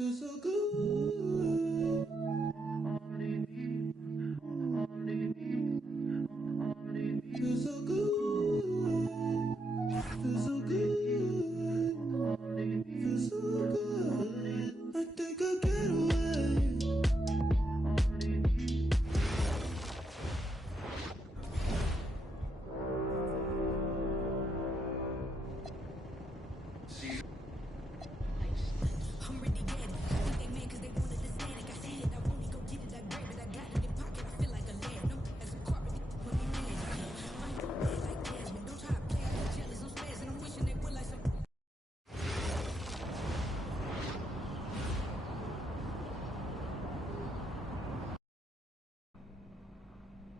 Feels so good. Feels so good. Feels so good. Feels so good. I think I'll get away.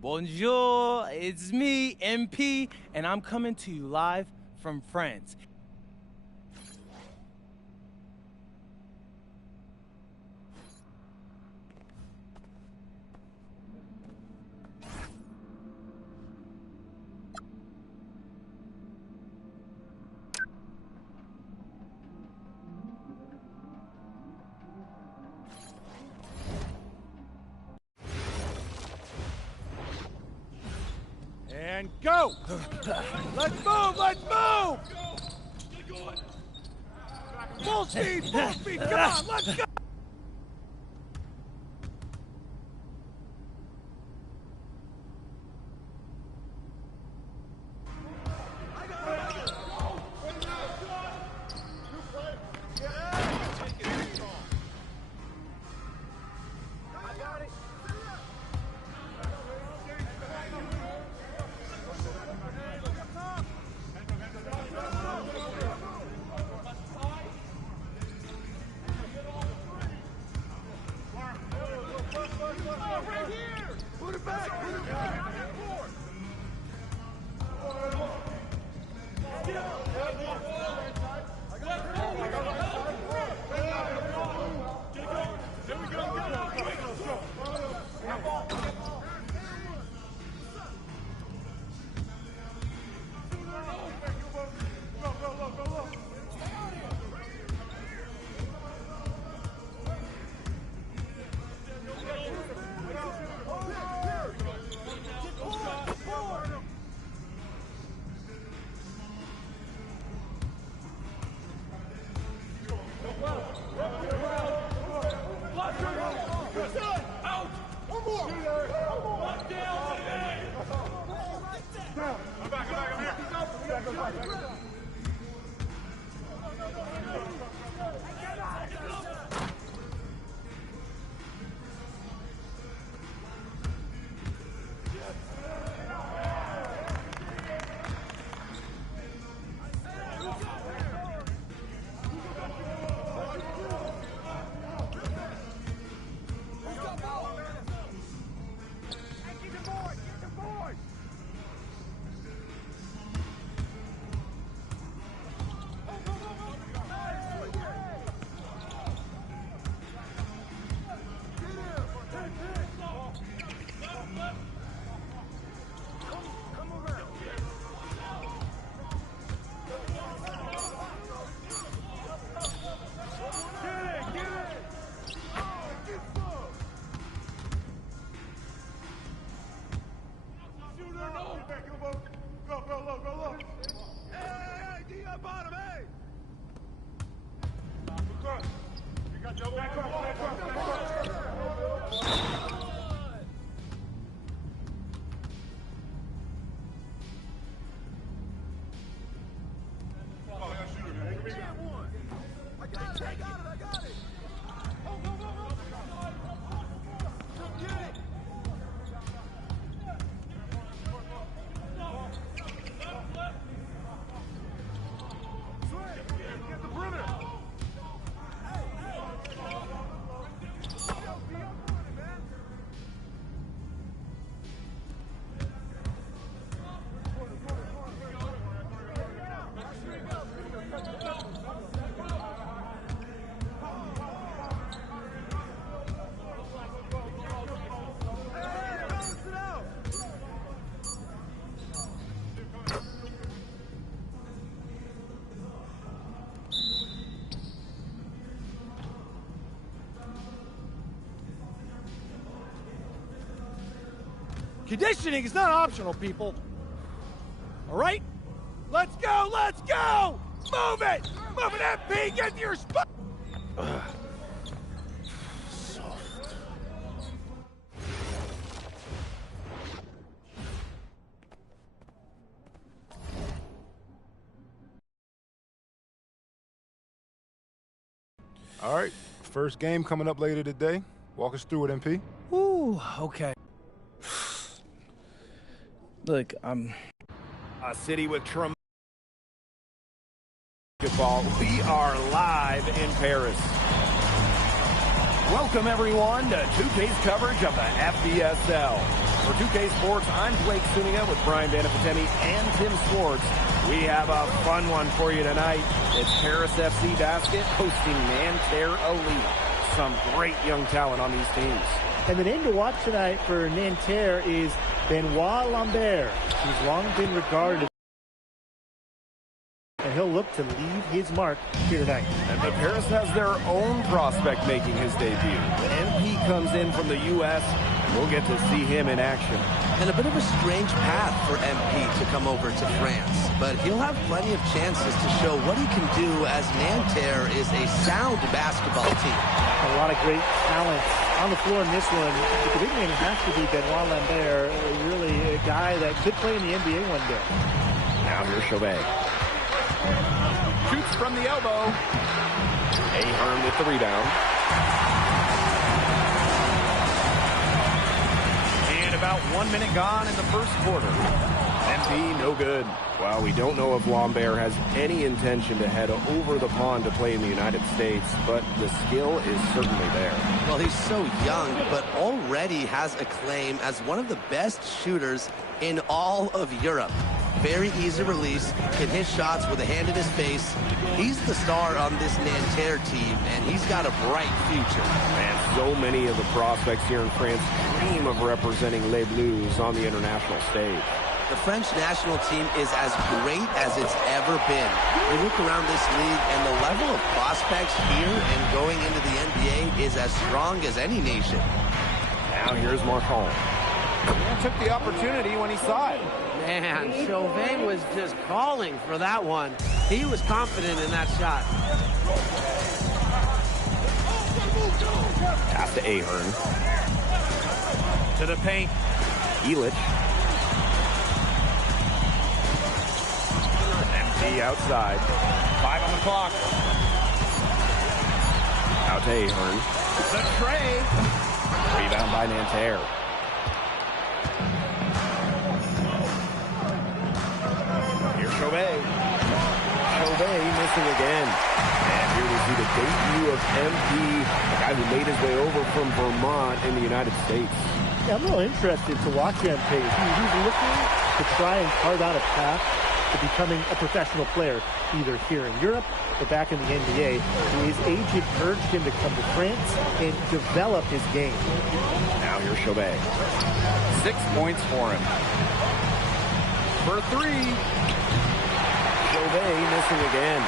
Bonjour, it's me, MP, and I'm coming to you live from France. And go! Let's move! Let's move! Full speed! Full speed! Come on! Let's go! Conditioning is not optional, people. All right? Let's go! Let's go! Move it! Move it, MP! Get to your spot! Soft. All right, first game coming up later today. Walk us through it, MP. Ooh, okay. Look, I'm... A city with tremendous basketball. We are live in Paris. Welcome, everyone, to 2K's coverage of the FBSL. For 2K Sports, I'm Blake Sunia with Brian Vanapatemi and Tim Swartz. We have a fun one for you tonight. It's Paris FC Basket hosting Nanterre Elite. Some great young talent on these teams. And the name to watch tonight for Nanterre is Benoit Lambert. He's long been regarded, and he'll look to leave his mark here tonight. And the Paris has their own prospect making his debut. MP comes in from the U.S., and we'll get to see him in action. And a bit of a strange path for MP to come over to France, but he'll have plenty of chances to show what he can do, as Nanterre is a sound basketball team. A lot of great talent on the floor in this one. But the big name has to be Benoit Lambert, really a guy that could play in the NBA one day. Now here's Chauvet. Shoots from the elbow. Ahern with the rebound. And about 1 minute gone in the first quarter. MP, no good. Well, we don't know if Lambert has any intention to head over the pond to play in the United States, but the skill is certainly there. Well, he's so young, but already has a claim as one of the best shooters in all of Europe. Very easy release, can hit shots with a hand in his face. He's the star on this Nanterre team, and he's got a bright future. And so many of the prospects here in France dream of representing Les Bleus on the international stage. The French national team is as great as it's ever been. You look around this league, and the level of prospects here and going into the NBA is as strong as any nation. Now here's Marcon. He took the opportunity when he saw it. Man, Chauvet was just calling for that one. He was confident in that shot. Pass to Ahern. To the paint. Elich. MP outside. 5 on the clock. Out to Ahern. The tray. Rebound by Nanterre. Chauvet. Chauvet missing again. And here we see the debut of MP, a guy who made his way over from Vermont in the United States. Yeah, I'm real interested to watch MP. He's looking to try and carve out a path to becoming a professional player, either here in Europe or back in the NBA. His agent urged him to come to France and develop his game. Now here's Chauvet. 6 points for him. For 3. Chauvet missing again.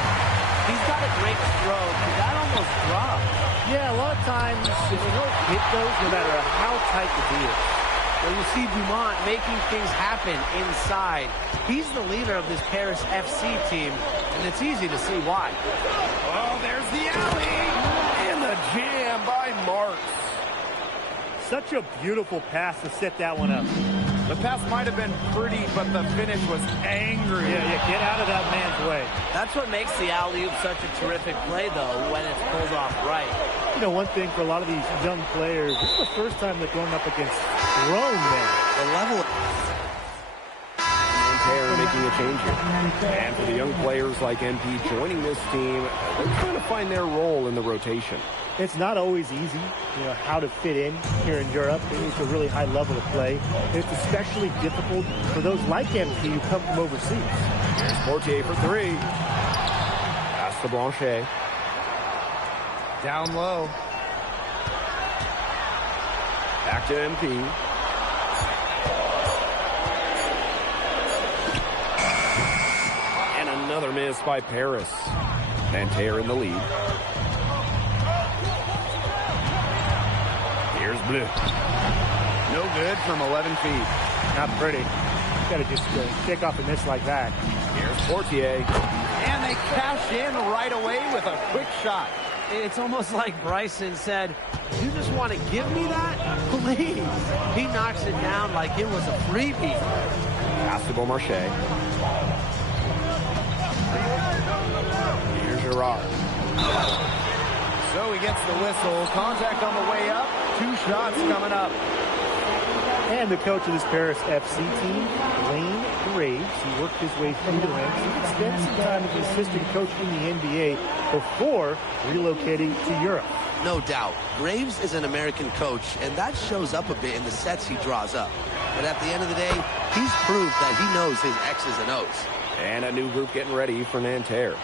He's got a great stroke. That almost dropped. Yeah, a lot of times he'll hit those no matter how tight the D is. Well, you see Dumont making things happen inside. He's the leader of this Paris FC team, and it's easy to see why. Oh, there's the alley! And the jam by Marks. Such a beautiful pass to set that one up. The pass might have been pretty, but the finish was angry. Yeah, get out of that man's way. That's what makes the alley-oop such a terrific play, though, when it's pulled off right. You know, one thing for a lot of these young players, this is the first time they're going up against grown men. The level of... Nanterre making a change here. And for the young players like MP joining this team, they're trying to find their role in the rotation. It's not always easy, you know, how to fit in here in Europe. It's a really high level of play. It's especially difficult for those like MP who come from overseas. Here's Portier for 3. Pass to Blanchet. Down low. Back to MP. And another miss by Paris. Nanterre in the lead. Here's Bleu. No good from 11 feet. Not pretty. Got to just kick off a miss like that. Here's Fortier. And they cash in right away with a quick shot. It's almost like Bryson said, you just want to give me that? Please. He knocks it down like it was a freebie. Pass to Beaumarchais. Here's Girard. So he gets the whistle. Contact on the way up. 2 shots coming up. And the coach of this Paris FC team, Lane Graves, he worked his way through the ranks. He could spend some time as an assistant coach in the NBA before relocating to Europe. No doubt. Graves is an American coach, and that shows up a bit in the sets he draws up. But at the end of the day, he's proved that he knows his X's and O's. And a new group getting ready for Nanterre.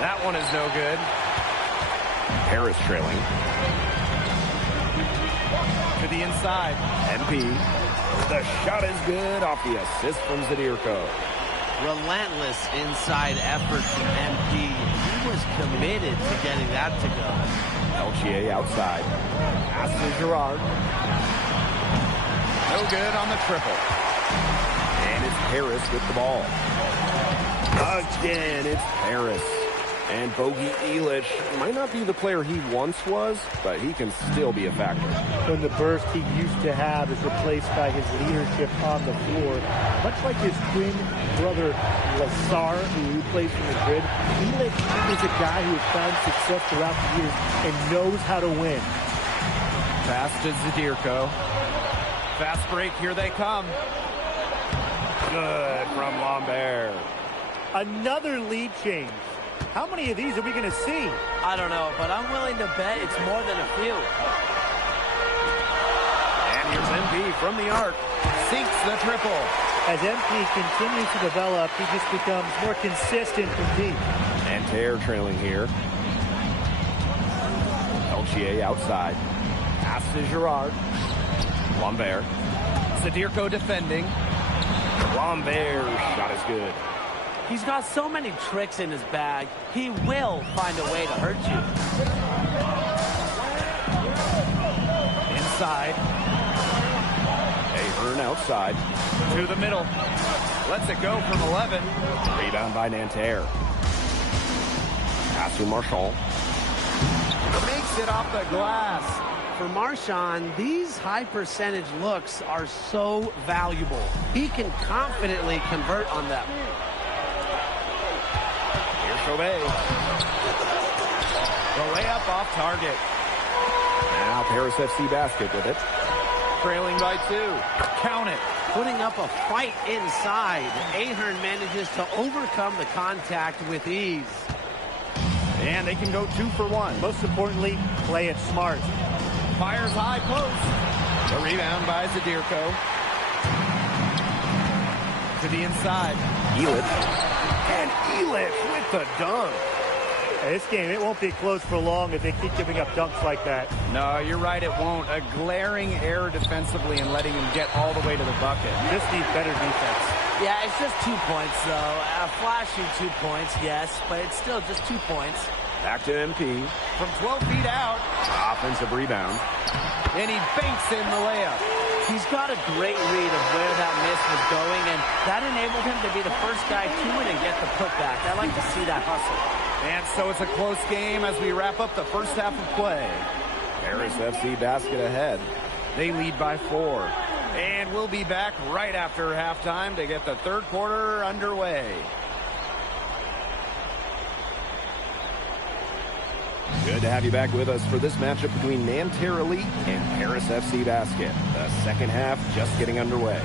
That one is no good. Paris trailing. To the inside. MP. The shot is good off the assist from Zadirko. Relentless inside effort from MP. He was committed to getting that to go. Elchier outside. Pass to Girard. No good on the triple. And it's Paris with the ball. Again, it's Paris. And Bogi Elic might not be the player he once was, but he can still be a factor. When the burst he used to have is replaced by his leadership on the floor, much like his twin brother Lazar, who plays for Madrid, Elic is a guy who has found success throughout the years and knows how to win. Pass to Zadirko. Fast break, here they come. Good from Lambert. Another lead change. How many of these are we going to see? I don't know, but I'm willing to bet it's more than a few. And here's MP from the arc. Sinks the triple. As MP continues to develop, he just becomes more consistent from deep. Nanterre trailing here. Elchier outside. Pass to Girard. Lambert. Zadirko defending. Lambert's shot is good. He's got so many tricks in his bag, he will find a way to hurt you. Inside. Ahern outside. To the middle. Lets it go from 11. Rebound by Nanterre. Pass to Marchand. Makes it off the glass. For Marchand, these high percentage looks are so valuable. He can confidently convert on them. Chauvet. The layup off target. Now Paris FC basket with it. Trailing by 2. Count it. Putting up a fight inside. Ahern manages to overcome the contact with ease. And they can go 2 for 1. Most importantly, play it smart. Fires high post. The rebound by Zadirko. To the inside. Elic. And Elic with the dunk. This game, it won't be close for long if they keep giving up dunks like that. No, you're right, it won't. A glaring error defensively and letting him get all the way to the bucket. You just need better defense. Yeah, it's just 2 points, though. A flashy 2 points, yes, but it's still just 2 points. Back to MP. From 12 feet out. Offensive rebound. And he banks in the layup. He's got a great read of where that miss was going, and that enabled him to be the first guy to it and get the putback. I like to see that hustle. And so it's a close game as we wrap up the first half of play. Paris FC basket ahead. They lead by 4. And we'll be back right after halftime to get the third quarter underway. Good to have you back with us for this matchup between Nanterre Elite and Paris FC Basket. The second half just getting underway.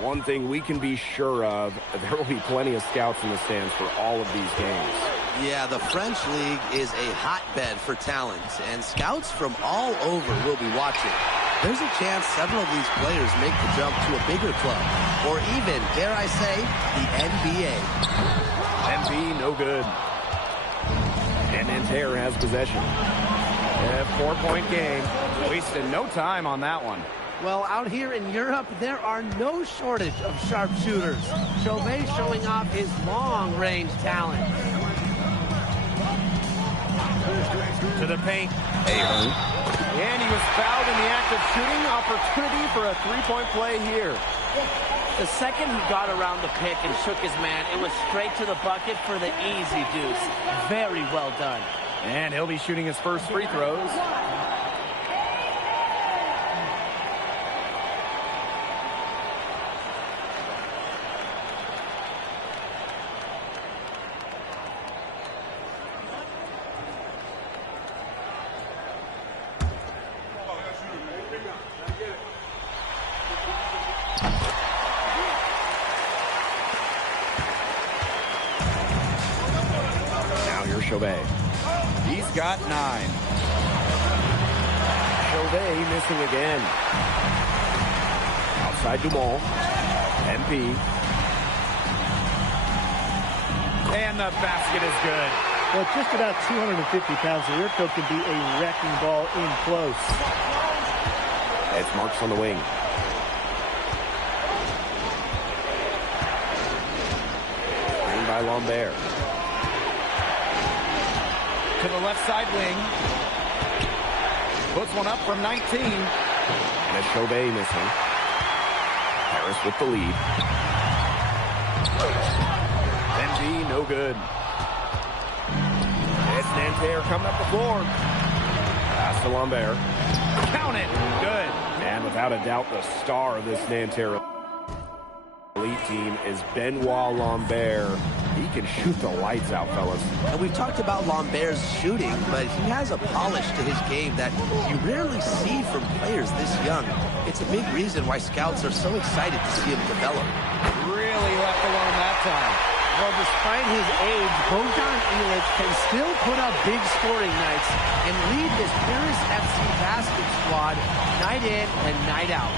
One thing we can be sure of, there will be plenty of scouts in the stands for all of these games. Yeah, the French league is a hotbed for talent, and scouts from all over will be watching. There's a chance several of these players make the jump to a bigger club, or even, dare I say, the NBA. MP, no good. And Nanterre has possession. A 4-point game. Wasted no time on that one. Well, out here in Europe, there are no shortage of sharpshooters. Chauvet showing off his long-range talent. To the paint. And he was fouled in the act of shooting. Opportunity for a three-point play here. The second he got around the pick and shook his man, it was straight to the bucket for the easy deuce. Very well done. And he'll be shooting his first free throws. Chauvet. He's got 9. Chauvet missing again. Outside Dumont. MP. And the basket is good. Well, just about 250 pounds, Zydierko can be a wrecking ball in close. It's Marks on the wing. Screen by Lambert. To the left side wing. Puts one up from 19. And it's Chauvet missing. Harris with the lead. NB, no good. It's Nanterre coming up the floor. Pass to Lambert. Count it. Good. And without a doubt, the star of this Nanterre elite team is Benoit Lambert. He can shoot the lights out, fellas. And we've talked about Lambert's shooting, but he has a polish to his game that you rarely see from players this young. It's a big reason why scouts are so excited to see him develop. Really left alone that time. Well, despite his age, Bogdan Ilic can still put up big scoring nights and lead this Paris FC basket squad night in and night out.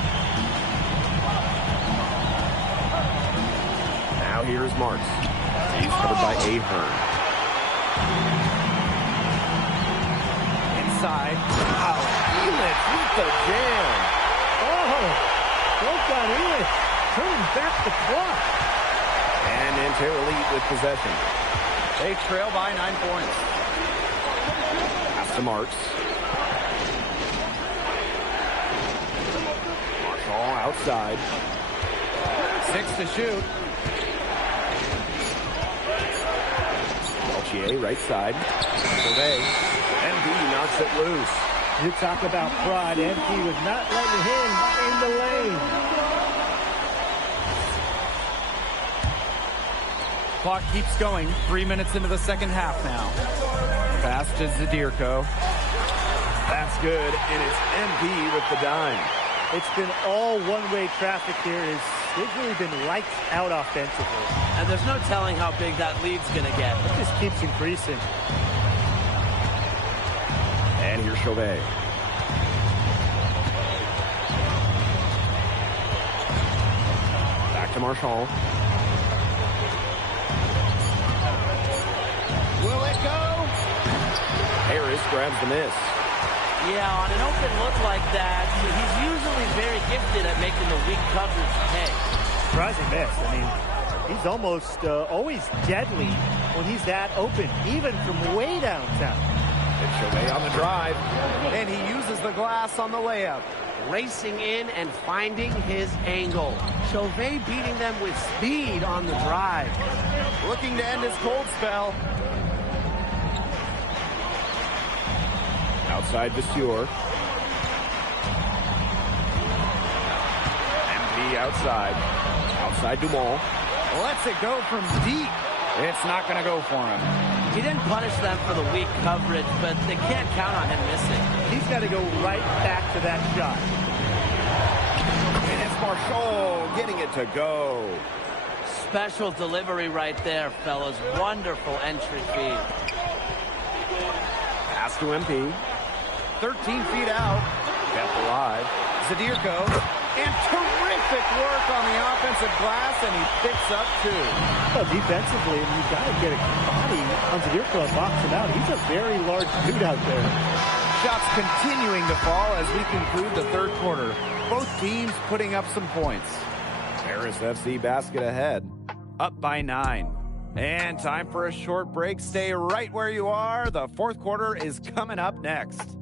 Now here's Marks. He's covered by Ahern. Inside. Wow, Ilic with the jam. Oh, Bogdan Ilic turning back the clock. And Nanterre elite with possession. They trail by 9 points. Pass to Marks. Marshall outside. 6 to shoot. Peltier right side. Chauvet. NB knocks it loose. You talk about pride, and he was not letting him in the lane. Clock keeps going. 3 minutes into the second half now. Pass to Zydierko. That's good, and it's NB with the dime. It's been all one-way traffic here. They've really been lights out offensively. And there's no telling how big that lead's going to get. It just keeps increasing. And here's Chauvet. Back to Marshall. Will it go? Harris grabs the miss. Yeah, on an open look like that, he's usually very gifted at making the weak coverage pay. Surprising miss. I mean, he's almost always deadly when he's that open, even from way downtown. It's Chauvet on the drive. And he uses the glass on the layup. Racing in and finding his angle. Chauvet beating them with speed on the drive. Looking to end his cold spell. Outside Vasseur. MP outside. Outside Dumont. Lets it go from deep. It's not going to go for him. He didn't punish them for the weak coverage, but they can't count on him missing. He's got to go right back to that shot. And it's Marshall getting it to go. Special delivery right there, fellas. Wonderful entry feed. Pass to MP. 13 feet out. Kept alive. Zydierko. And terrific work on the offensive glass, and he picks up 2. Well, defensively, you've got to get a body on Zydierko and box him out. He's a very large dude out there. shots continuing to fall as we conclude the third quarter. Both teams putting up some points. Paris FC basket ahead. Up by 9. And time for a short break. Stay right where you are. The fourth quarter is coming up next.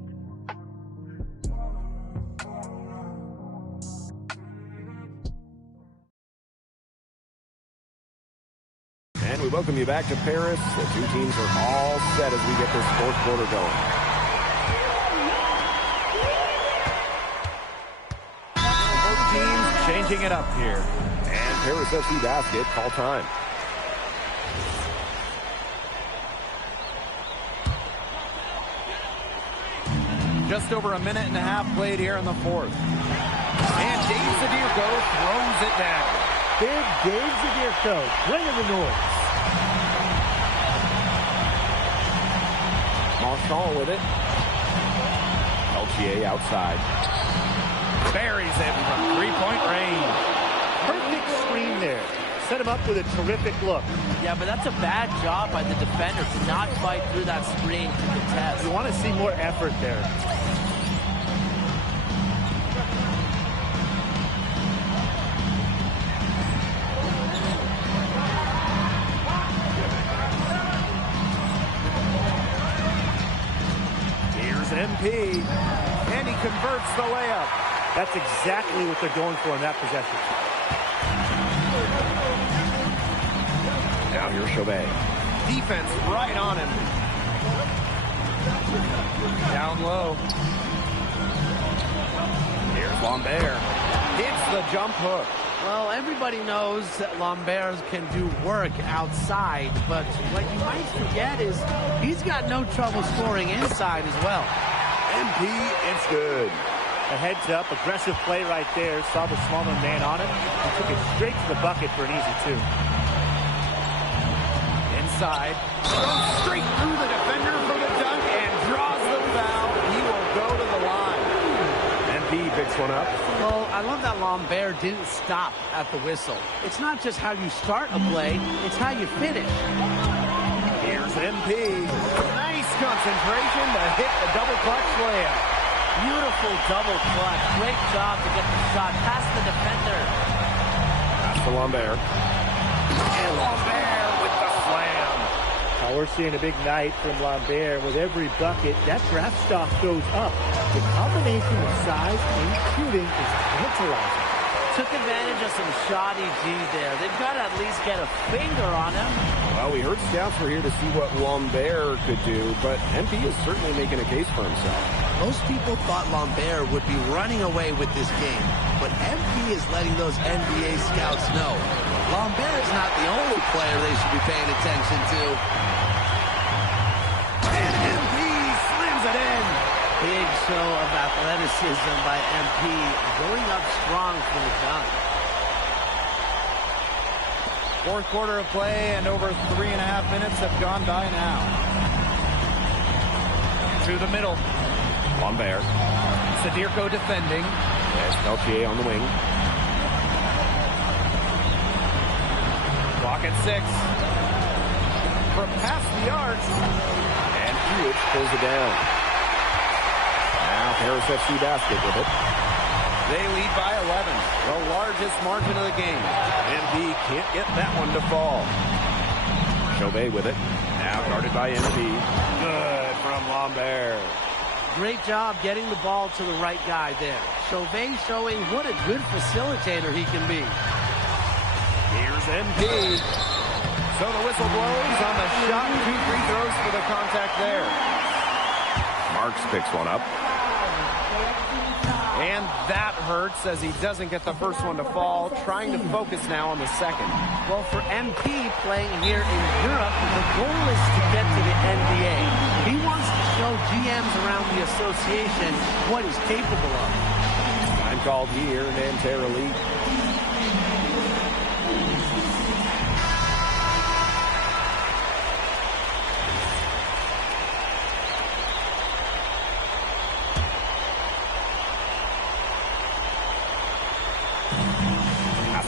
And we welcome you back to Paris. The two teams are all set as we get this fourth quarter going. Both teams changing it up here. And Paris FC basket, call time. Just over a minute and a half played here in the fourth. And Dave Zadirko throws it down. Big Dave Zadirko, bringing the noise. Marchand with it. Peltier outside. Buries it from three-point range. Perfect screen there. Set him up with a terrific look. Yeah, but that's a bad job by the defender to not fight through that screen to contest. You want to see more effort there. Here's MP, and he converts the layup. That's exactly what they're going for in that possession. Now here's Chauvet. Defense right on him. Down low. Here's Lambert. Hits the jump hook. Well, everybody knows that Lambert can do work outside, but what you might forget is he's got no trouble scoring inside as well. MP, it's good. A heads-up, aggressive play right there. Saw the smaller man on him. He took it straight to the bucket for an easy two. Inside. Goes straight through the defender for the dunk and draws the foul. He will go to the line. MP picks one up. Well, I love that Lambert didn't stop at the whistle. It's not just how you start a play, it's how you finish. Here's MP. Nice concentration to hit the double clutch layup. Beautiful double clutch. Great job to get the shot past the defender. That's to Lambert. And Lambert with the slam. Now we're seeing a big night from Lambert. With every bucket, that draft stock goes up. The combination of size and shooting is tantalizing. Took advantage of some shoddy D there. They've got to at least get a finger on him. Well, we heard scouts were here to see what Lambert could do, but MP is certainly making a case for himself. Most people thought Lambert would be running away with this game, but MP is letting those NBA scouts know Lambert is not the only player they should be paying attention to. And MP slams it in. Big show of athleticism by MP, going up strong for the dunk. Fourth quarter of play, and over 3.5 minutes have gone by now. To the middle. Lambert. Zadirko defending. There's Peltier on the wing. Clock at 6. From past the arc. And Elitch pulls it down. Now Paris FC basket with it. They lead by 11, the largest margin of the game. MP can't get that one to fall. Chauvet with it. Now guarded by MP. Good from Lambert. Great job getting the ball to the right guy there. Chauvet showing what a good facilitator he can be. Here's MP. So the whistle blows on the shot. 2 free throws for the contact there. Marks picks one up. And that hurts as he doesn't get the first one to fall. Trying to focus now on the second. Well, for MP playing here in Europe, the goal is to get to the NBA. He wants to show GMs around the association what he's capable of. Time called here in Nanterre Elite.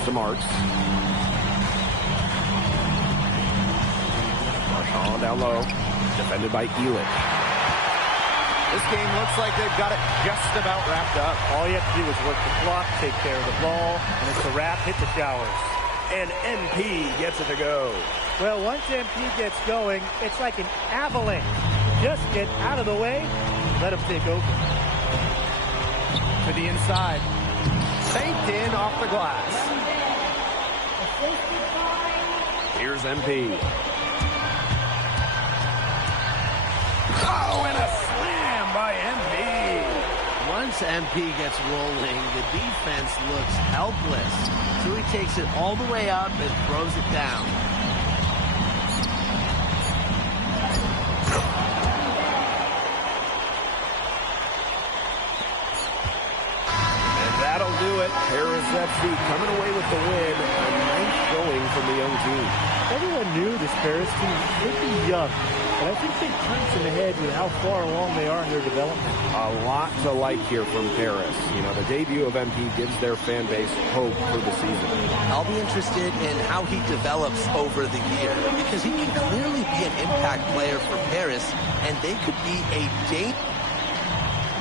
To Marks. Marchand down low. Defended by Elitch. This game looks like they've got it just about wrapped up. All you have to do is work the clock, take care of the ball, and it's a wrap. Hit the showers. And MP gets it to go. Well, once MP gets going, it's like an avalanche. Just get out of the way, let him take over. To the inside. Banked in off the glass. Here's MP. Oh, and a slam by MP. Once MP gets rolling, the defense looks helpless. So he takes it all the way up and throws it down. That'll do it. Paris FC coming away with the win. A nice showing from the young team. Everyone knew this Paris team would be young, but I think they punched in the head with how far along they are in their development. A lot to like here from Paris. You know, the debut of MP gives their fan base hope for the season. I'll be interested in how he develops over the year, because he can clearly be an impact player for Paris, and they could be a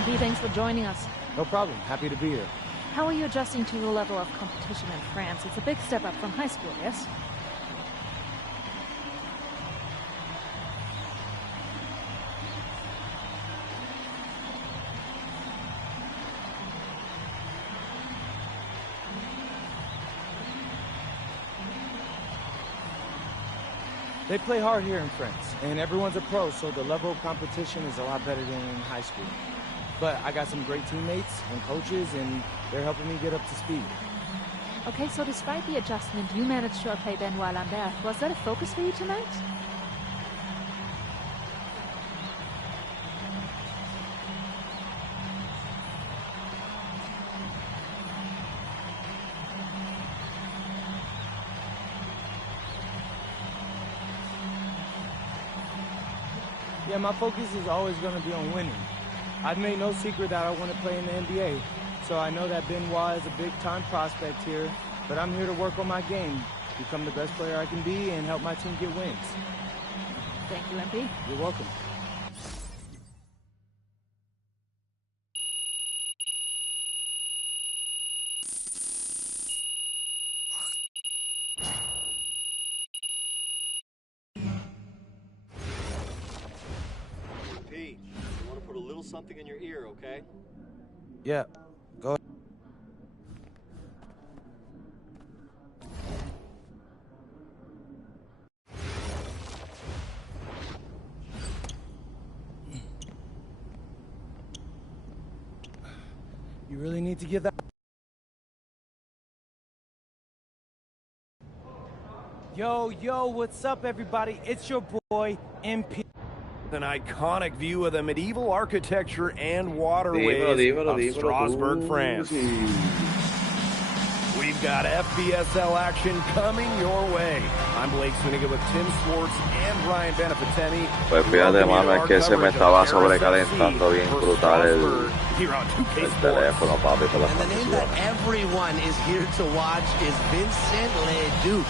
MP, thanks for joining us. No problem. Happy to be here. How are you adjusting to the level of competition in France? It's a big step up from high school, yes? They play hard here in France, and everyone's a pro, so the level of competition is a lot better than in high school. But I got some great teammates and coaches, and they're helping me get up to speed. Okay, so despite the adjustment, you managed to outplay Benoit Lambert. Was that a focus for you tonight? Yeah, my focus is always going to be on winning. I've made no secret that I want to play in the NBA, so I know that Benoit is a big-time prospect here, but I'm here to work on my game, become the best player I can be, and help my team get wins. Thank you, MP. You're welcome. Something in your ear, okay? Yeah, go ahead. You really need to give that. Yo, what's up, everybody? It's your boy, MP. An iconic view of the medieval architecture and waterways of Strasbourg, France. We've got FBSL action coming your way. I'm Blake Swiniga with Tim Swartz and Ryan Benefitemi. Pues fíjate, mano, es que se me estaba sobrecalentando bien brutal el teléfono, papi, por la And the name that everyone is here to watch is Vincent Leduc.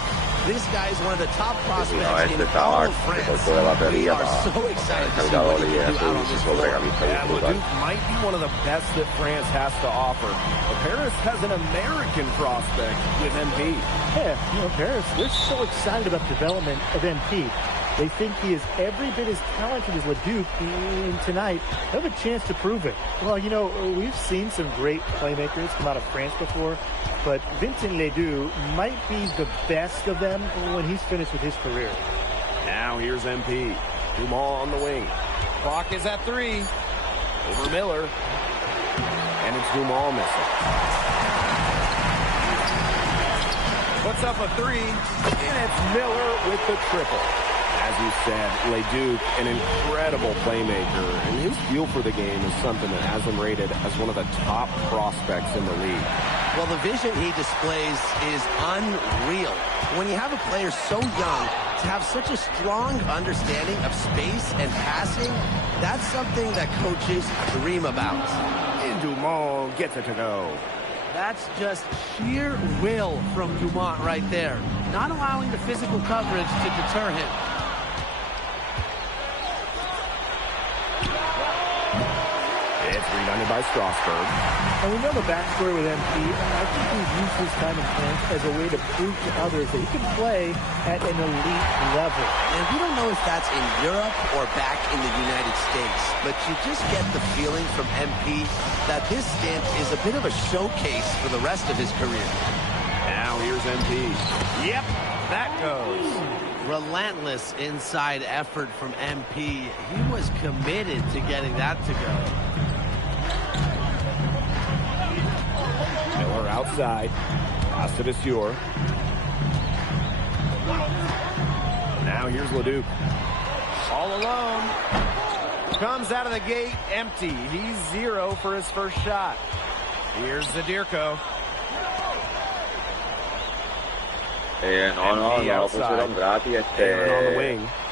This guy is one of the top prospects in all of France. We are so excited to see what he can do out on this floor. Yeah, Leduc might be one of the best that France has to offer. But Paris has an American prospect with MP. Yeah, you know, Paris, they're so excited about the development of MP. They think he is every bit as talented as Leduc, and tonight they have a chance to prove it. Well, you know, we've seen some great playmakers come out of France before, but Vincent Leduc might be the best of them when he's finished with his career. Now here's MP. Dumont on the wing. Clock is at 3. Over Miller. And it's Dumont missing. Puts up a 3. And it's Miller with the triple. As you said, Leduc, an incredible playmaker, and his feel for the game is something that has him rated as one of the top prospects in the league. Well, the vision he displays is unreal. When you have a player so young, to have such a strong understanding of space and passing, that's something that coaches dream about. And Dumont gets it to go. That's just sheer will from Dumont right there, not allowing the physical coverage to deter him. It's rebounded by Strasburg. And we know the backstory with MP. I think he's used his time in France as a way to prove to others that he can play at an elite level. And we don't know if that's in Europe or back in the United States, but you just get the feeling from MP that this stint is a bit of a showcase for the rest of his career. Now here's MP. Yep, that goes. Relentless inside effort from MP. He was committed to getting that to go. Miller outside. Pass to Vasseur. Now here's Leduc. All alone. Comes out of the gate empty. He's 0 for his first shot. Here's Zadirko. No lo pusieron gratis.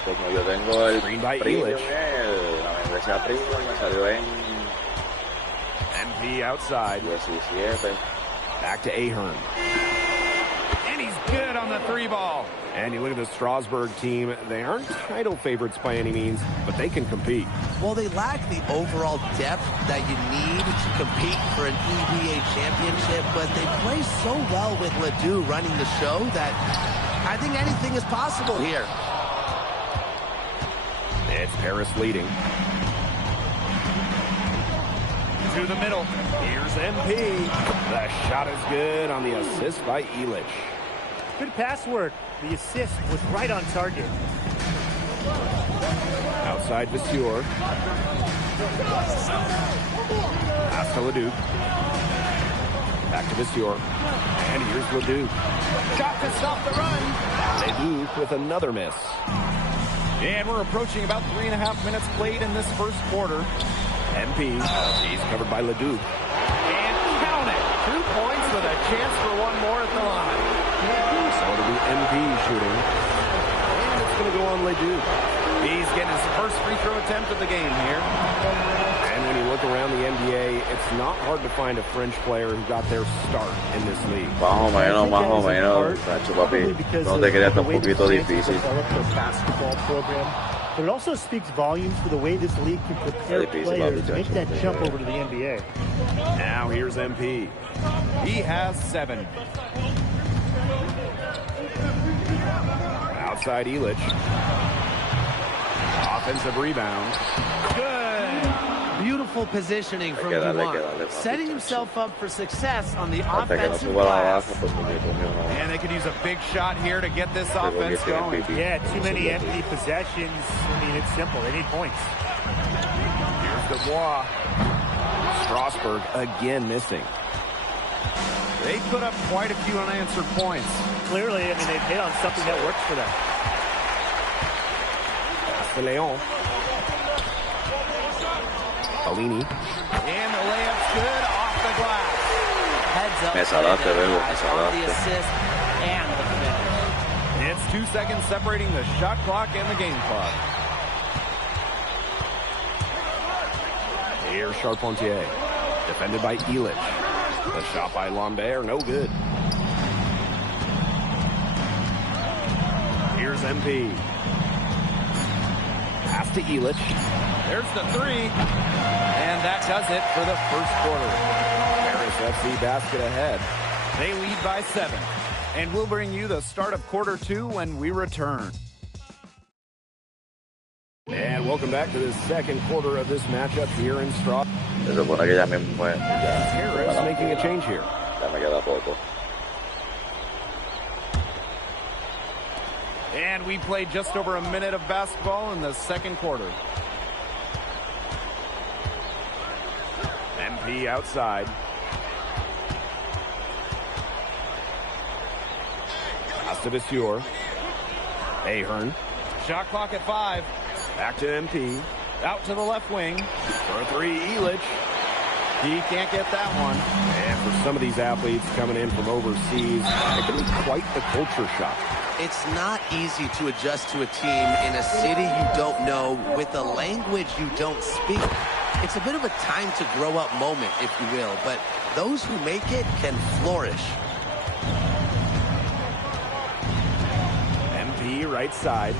Como yo tengo el premium, la membresía premium me salió en MP outside. 17. Back to Ahern. And he's good on the 3-ball. And you look at the Strasburg team. They aren't title favorites by any means, but they can compete. Well, they lack the overall depth that you need to compete for an EBA championship, but they play so well with Ledoux running the show that I think anything is possible here. It's Paris leading. To the middle. Here's MP. The shot is good on the assist by Illich. Good pass work. The assist was right on target. Outside Vasseur. Pass to Leduc. Back to Vasseur. And here's Leduc. Shot to stop the run. Leduc with another miss. And we're approaching about 3.5 minutes played in this first quarter. MP. He's covered by Leduc. And count it. 2 points with a chance for one more at the line. So it'll be MP shooting. And it's going to go on Leduc. He's getting his first free throw attempt of the game here. And when you look around the NBA, it's not hard to find a French player who got their start in this league. Más o menos. Nacho, papi, no te quedas tan poquito difícil. Basketball program. But it also speaks volumes for the way this league can prepare players to make that jump over to the NBA. Now here's MP. He has 7. Outside Illich. Offensive rebound. Good. Beautiful positioning from Dumont. Setting himself up for success on the offensive glass. And they could use a big shot here to get this offense going. Yeah, too many empty possessions. I mean, it's simple. They need points. Here's Dubois. Strasburg again missing. They put up quite a few unanswered points. Clearly, I mean, they've hit on something that works for them. Pass to Leon. Bellini. And the layup's good off the glass. Heads up. Me salaste, Bebo, me on the salaste. assist and the finish. It's 2 seconds separating the shot clock and the game clock. Here's Charpentier. Defended by Illich. The shot by Lambert, no good. Here's MP. Pass to Illich. There's the 3. And that does it for the first quarter. Paris FC basket ahead. They lead by 7. And we'll bring you the start of quarter 2 when we return. And welcome back to the second quarter of this matchup here in Strasburg. Se supone que ya mismo es. Harris making a change here. Ya me queda poco. And we played just over a minute of basketball in the second quarter. MP outside. Pass to Vasseur. Ahern. Shot clock at 5. Back to MP. Out to the left wing. For a 3, Illich. He can't get that one. And for some of these athletes coming in from overseas, it can be quite the culture shock. It's not easy to adjust to a team in a city you don't know with a language you don't speak. It's a bit of a time to grow up moment, if you will, but those who make it can flourish. MP right side.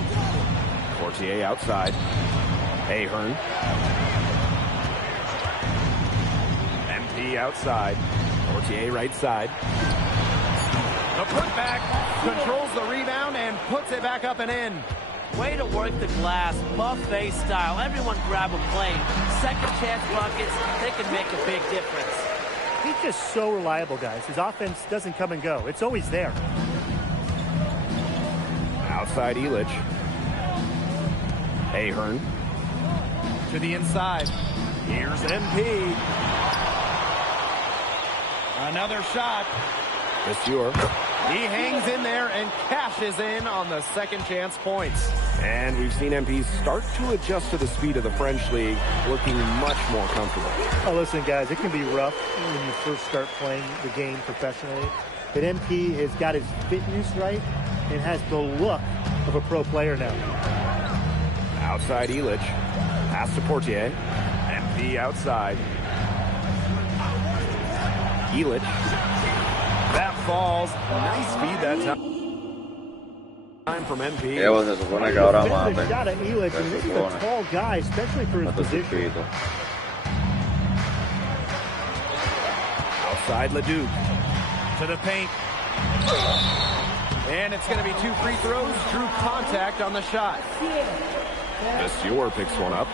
Fortier outside. Ahern. MP outside. Portier right side. The putback controls the rebound and puts it back up and in. Way to work the glass, buffet style. Everyone grab a plane. Second chance buckets, they can make a big difference. He's just so reliable, guys. His offense doesn't come and go. It's always there. Outside Illich. Ahern. To the inside. Here's MP. Another shot. Monsieur. He hangs in there and cashes in on the second chance points. And we've seen MP start to adjust to the speed of the French league, looking much more comfortable. Oh, listen, guys, it can be rough when you first start playing the game professionally. But MP has got his fitness right and has the look of a pro player now. Outside Illich. Pass to Portier. MP outside. Illich. That falls. Nice feed that time from MP. Se supone que ahora más. The shot at Illich, and this is a tall guy, especially for his position. Outside Leduc. To the paint. And it's going to be 2 free throws. Drew contact on the shot. Monsieur picks one up.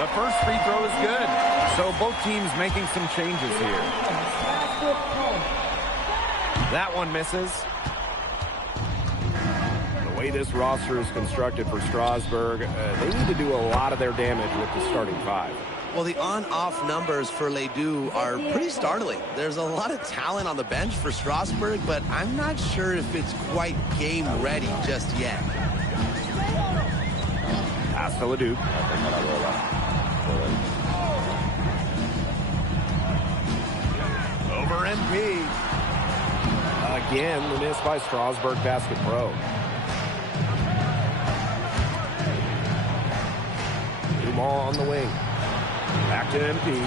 The first free throw is good. So both teams making some changes here. That one misses. The way this roster is constructed for Strasbourg, they need to do a lot of their damage with the starting 5. Well, the on-off numbers for Ledoux are pretty startling. There's a lot of talent on the bench for Strasbourg, but I'm not sure if it's quite game ready just yet. Pass to Ledoux. Over MP. Again, the miss by Strasbourg Basket Pro. Dumont on the wing. Back to MP.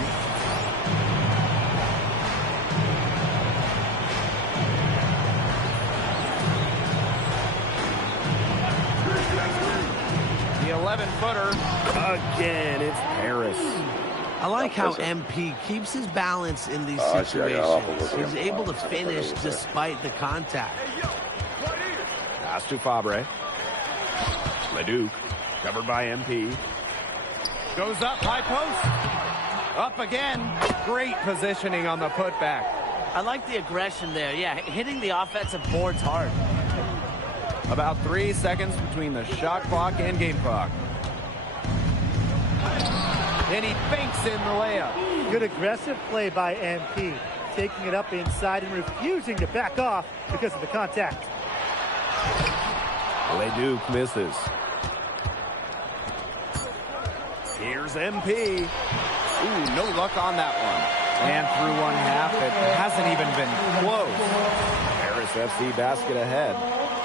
The 11-footer. Again, it's Paris. I like how MP keeps his balance in these situations. He's able to finish despite the contact. Pass to Fabre. Leduc, covered by MP. Goes up, high post. Up again. Great positioning on the putback. I like the aggression there. Yeah, hitting the offensive boards hard. About 3 seconds between the shot clock and game clock. And he banks in the layup. Good aggressive play by MP. Taking it up inside and refusing to back off because of the contact. Leduc misses. Here's MP. Ooh, no luck on that one. And through one half, it hasn't even been close. Paris FC basket ahead.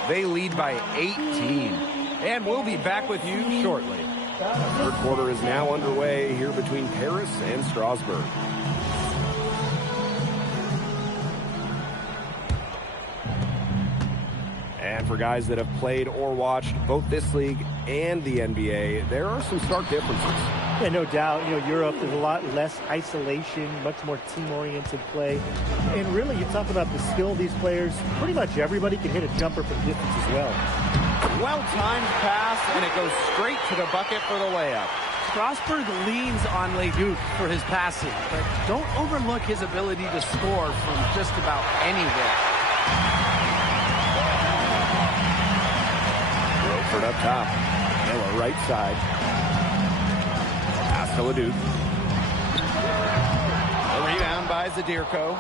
They lead by 18. And we'll be back with you shortly. The third quarter is now underway here between Paris and Strasbourg. And for guys that have played or watched both this league and the NBA, there are some stark differences. Yeah, no doubt. You know, Europe, there's a lot less isolation, much more team-oriented play. And really, you talk about the skill of these players, pretty much everybody can hit a jumper from distance as well. Well-timed pass, and it goes straight to the bucket for the layup. Strasbourg leans on Leduc for his passing, but don't overlook his ability to score from just about anywhere. Roford up top. Miller right side. Pass to Leduc. A rebound by Zadirko.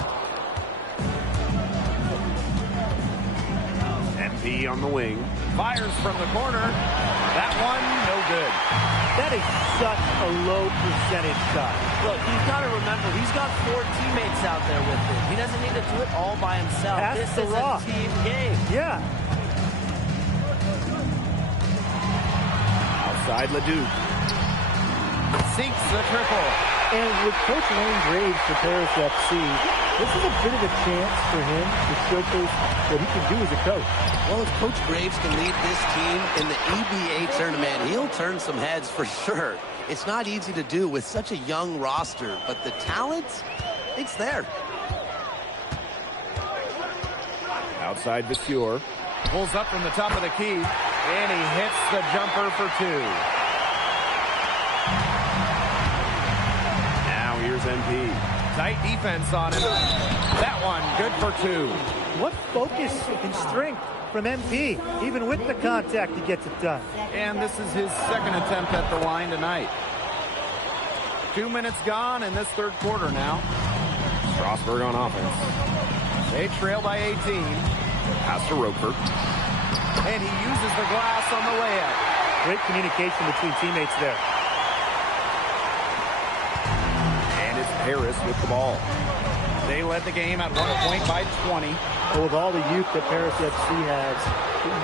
MP on the wing. Fires from the corner. That one, no good. That is such a low percentage shot. Look, you've got to remember, he's got 4 teammates out there with him. He doesn't need to do it all by himself. This is a team game. Yeah. Outside Leduc. Sinks the triple. And with Coach Wayne Graves for Paris FC, this is a bit of a chance for him to showcase what he can do as a coach. Well, if Coach Graves can lead this team in the EBA tournament, he'll turn some heads for sure. It's not easy to do with such a young roster, but the talent, It's there. Outside Vasseur. Pulls up from the top of the key, and he hits the jumper for 2. Now here's MP. Tight defense on him. That one, good for 2. What focus and strength from MP. Even with the contact, he gets it done. And this is his second attempt at the line tonight. 2 minutes gone in this third quarter now. Strasburg on offense. They trail by 18. Pass to Roper. And he uses the glass on the layup. Great communication between teammates there. And it's Harris with the ball. They led the game at 1 point by 20. Well, with all the youth that Paris FC has,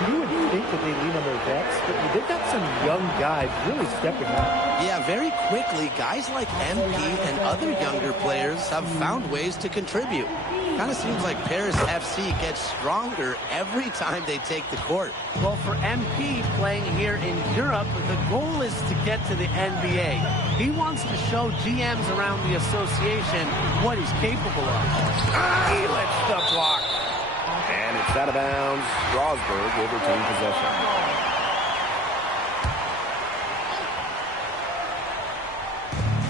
you would think that they lean on their vets, but they've got some young guys really stepping up. Yeah, very quickly, guys like MP and other younger players have found ways to contribute. Kind of seems like Paris FC gets stronger every time they take the court. Well, for MP playing here in Europe, the goal is to get to the NBA. He wants to show GMs around the association what he's capable of. He lets the block. And it's out of bounds. Strasburg will retain possession.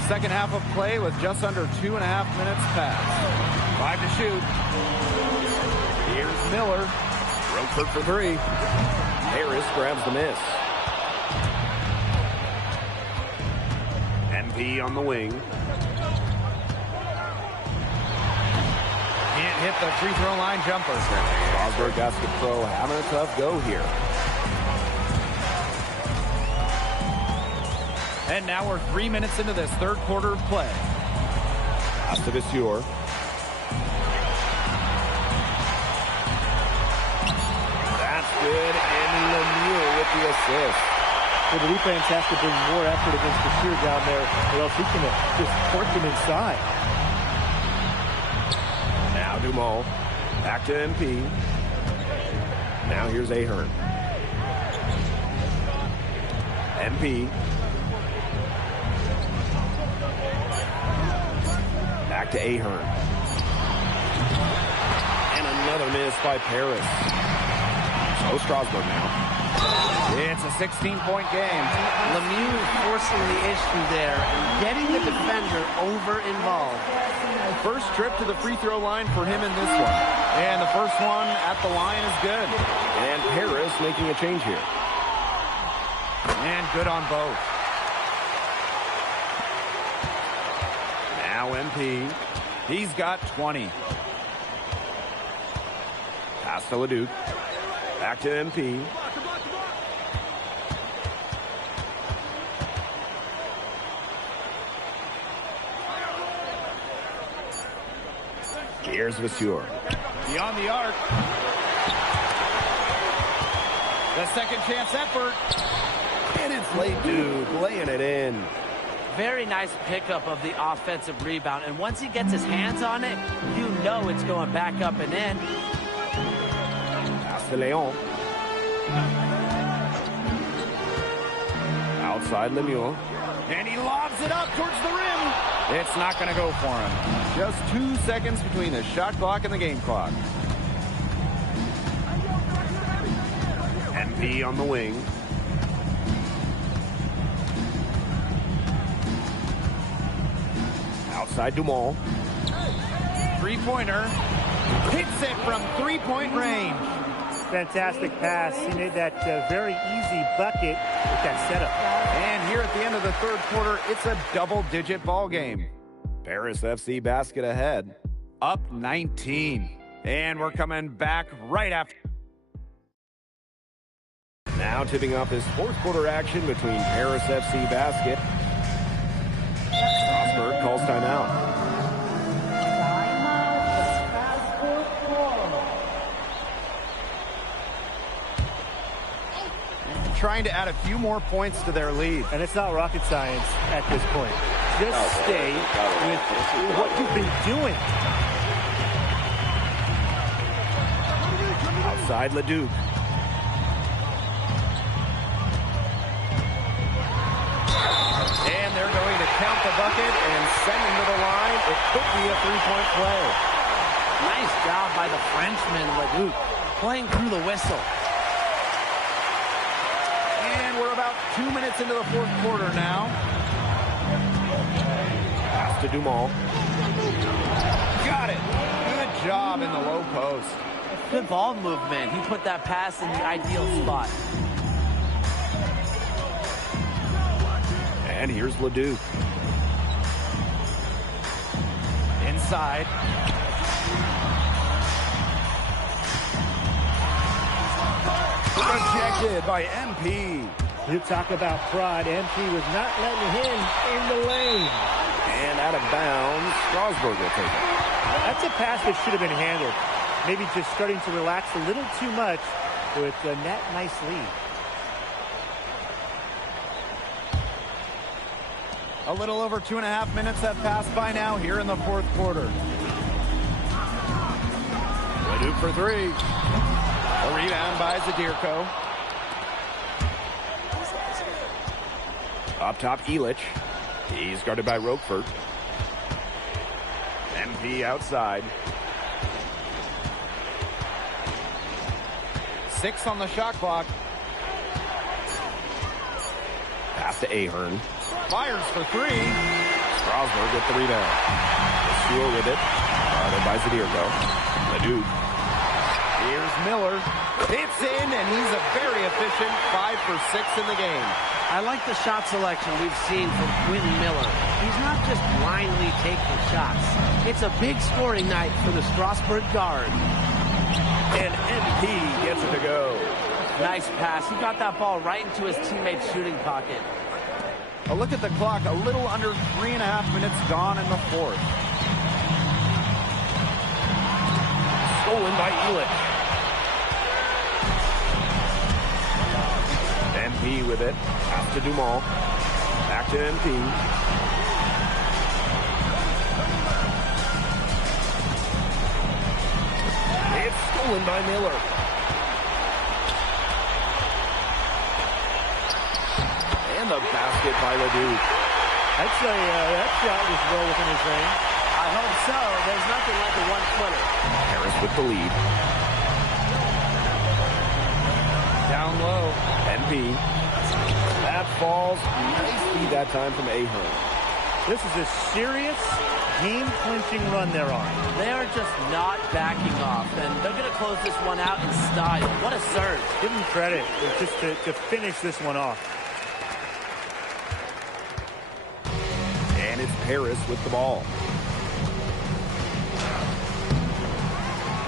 Second half of play with just under 2.5 minutes passed. 5 to shoot. Here's Miller. Roper for 3. Harris grabs the miss. MP on the wing. Can't hit the free throw line jumper. Strasburg Basket Pro having a tough go here. And now we're 3 minutes into this third quarter of play. Pass to Vasseur. That's good, and Lemieux with the assist. So the defense has to bring more effort against Vasseur down there, or else he's going to just torch him inside. Now Dumont. Back to MP. Now here's Ahern. MP. Back to Ahern. And another miss by Paris. So Strasburg now. It's a 16-point game. Lemieux is forcing the issue there and getting the defender over-involved. First trip to the free throw line for him in this one. And the first one at the line is good. And Paris making a change here. And good on both. Now MP. He's got 20. Pass to Leduc. Back to MP. Here's Vasseur. Beyond the arc. The second chance effort. And it's Leduc laying it in. Very nice pickup of the offensive rebound. And once he gets his hands on it, you know it's going back up and in. Pass to Leon. Outside Lemieux. And he lobs it up towards the rim. It's not going to go for him. Just 2 seconds between the shot clock and the game clock. MP on the wing. Outside Dumont. Three-pointer. Hits it from three-point range. Fantastic pass. He made that very easy bucket with that setup. And here at the end of the third quarter, it's a double-digit ball game. Paris FC basket ahead. Up 19. And we're coming back right after. Now tipping off this fourth quarter action between Paris FC basket. Strasburg calls timeout. Trying to add a few more points to their lead. And it's not rocket science at this point. Just stay with what you've been doing. Outside Leduc. And they're going to count the the bucket and send him to the line. It could be a three-point play. Nice job by the Frenchman, Leduc, playing through the whistle. And we're about 2 minutes into the fourth quarter now. Pass to Dumas. Got it. Good job in the low post. Good ball movement. He put that pass in the ideal spot. And here's Leduc. Inside. Rejected by MP. You talk about pride. MP was not letting him in the lane. And out of bounds, Strasburg will take it. That's a pass that should have been handled. Maybe just starting to relax a little too much with a net nice lead. A little over 2.5 minutes have passed by now here in the fourth quarter. Leduc for three. A rebound by Zadirko. Up top, Illich. He's guarded by Roquefort. MP outside. 6 on the shot clock. Pass to Ahern. Fires for three. Strasburg with the rebound. Stewart with it. Guarded by Zadirko. Leduc. Here's Miller. It's in, and he's a very efficient 5 for 6 in the game. I like the shot selection we've seen from Quentin Miller. He's not just blindly taking shots. It's a big scoring night for the Strasburg guard. And MP gets it to go. Nice pass. He got that ball right into his teammate's shooting pocket. A look at the clock. A little under 3.5 minutes gone in the fourth. Stolen by Illich. MP with it. Pass to Dumas. Back to MP. It's stolen by Miller. And the basket by Leduc. I'd say that shot was well within his range. I hope so. There's nothing like a one-footer. Harris with the lead. Down low. MP. That falls. Nice feed that time from Ahern. This is a serious game-clinching run they're on. They are just not backing off, and they're going to close this one out in style. What a surge. Give them credit just to finish this one off. And it's Paris with the ball.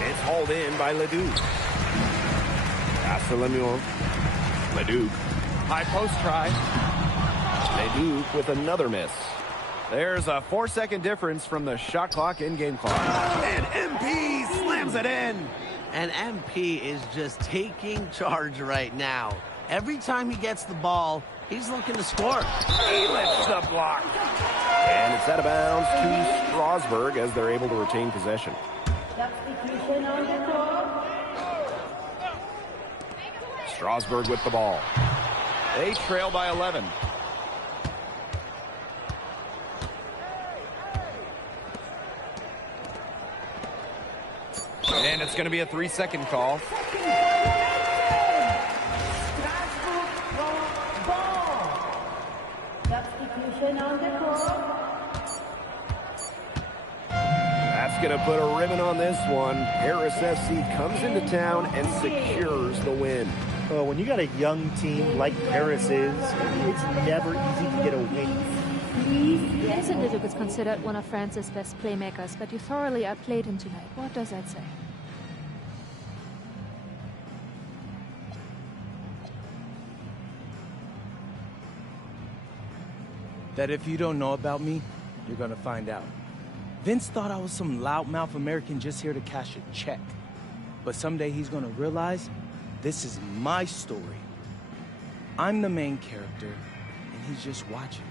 It's hauled in by Leduc. Pass to Lemieux. Leduc. High post try. Leduc with another miss. There's a 4-second difference from the shot clock in-game clock. And MP slams it in. And MP is just taking charge right now. Every time he gets the ball, he's looking to score. He lifts the block. And it's out of bounds to Strasburg as they're able to retain possession. Strasburg with the ball. They trail by 11. And it's going to be a 3-second call. That's going to put a ribbon on this one. Paris FC comes into town and secures the win. Well, when you got a young team like Paris is, it's never easy to get a win. Vincent Leduc is considered one of France's best playmakers, but you thoroughly outplayed him tonight. What does that say? That if you don't know about me, you're gonna find out. Vince thought I was some loudmouth American just here to cash a check. But someday he's gonna realize this is my story. I'm the main character, and he's just watching.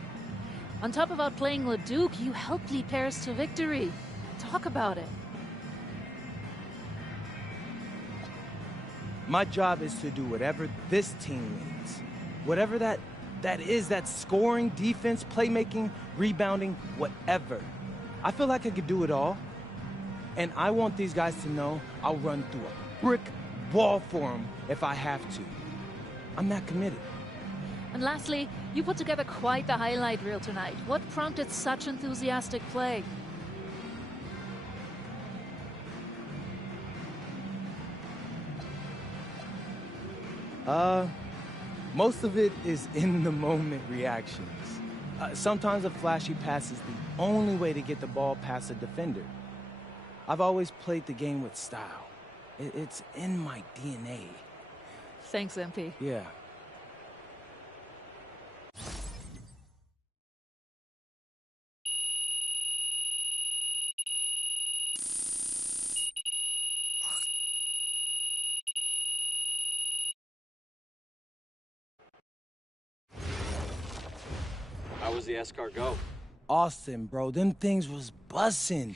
On top of outplaying Leduc, you helped lead Paris to victory. Talk about it. My job is to do whatever this team needs. Whatever that that is that scoring, defense, playmaking, rebounding, whatever. I feel like I could do it all. And I want these guys to know I'll run through a brick wall for them if I have to. I'm that committed. And lastly, you put together quite the highlight reel tonight. What prompted such enthusiastic play? Most of it is in-the-moment reactions. Sometimes a flashy pass is the only way to get the ball past a defender. I've always played the game with style. It's in my DNA. Thanks, MP. Yeah. How was the escargot? Awesome, bro. Them things was bussin'.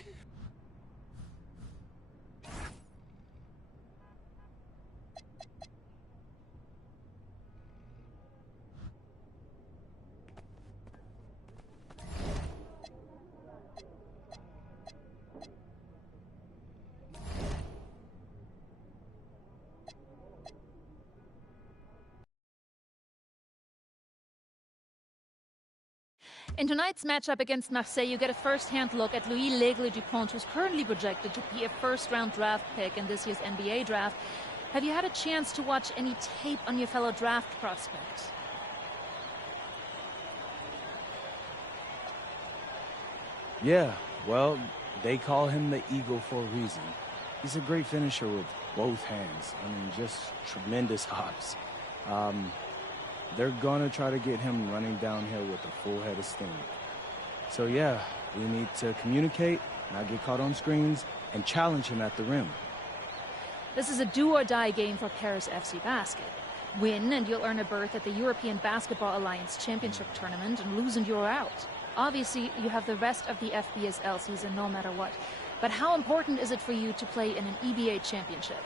In tonight's matchup against Marseille, you get a first-hand look at Louis L'Aigle Dupont, who's currently projected to be a first-round draft pick in this year's NBA draft. Have you had a chance to watch any tape on your fellow draft prospects? Yeah, well, they call him the Eagle for a reason. He's a great finisher with both hands. I mean, just tremendous hops. They're going to try to get him running downhill with a full head of steam. So, yeah, we need to communicate, not get caught on screens, and challenge him at the rim. This is a do-or-die game for Paris FC Basket. Win, and you'll earn a berth at the European Basketball Alliance Championship Tournament, and lose and you're out. Obviously, you have the rest of the FBSL season no matter what. But how important is it for you to play in an EBA championship?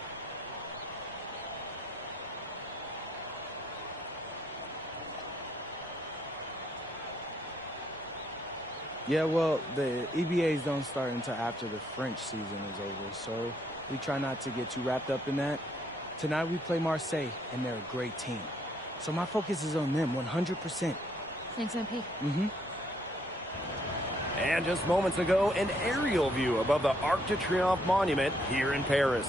Yeah, well, the EBAs don't start until after the French season is over, so we try not to get too wrapped up in that. Tonight we play Marseille, and they're a great team. So my focus is on them, 100%. Thanks, MP. Mm-hmm. And just moments ago, an aerial view above the Arc de Triomphe monument here in Paris.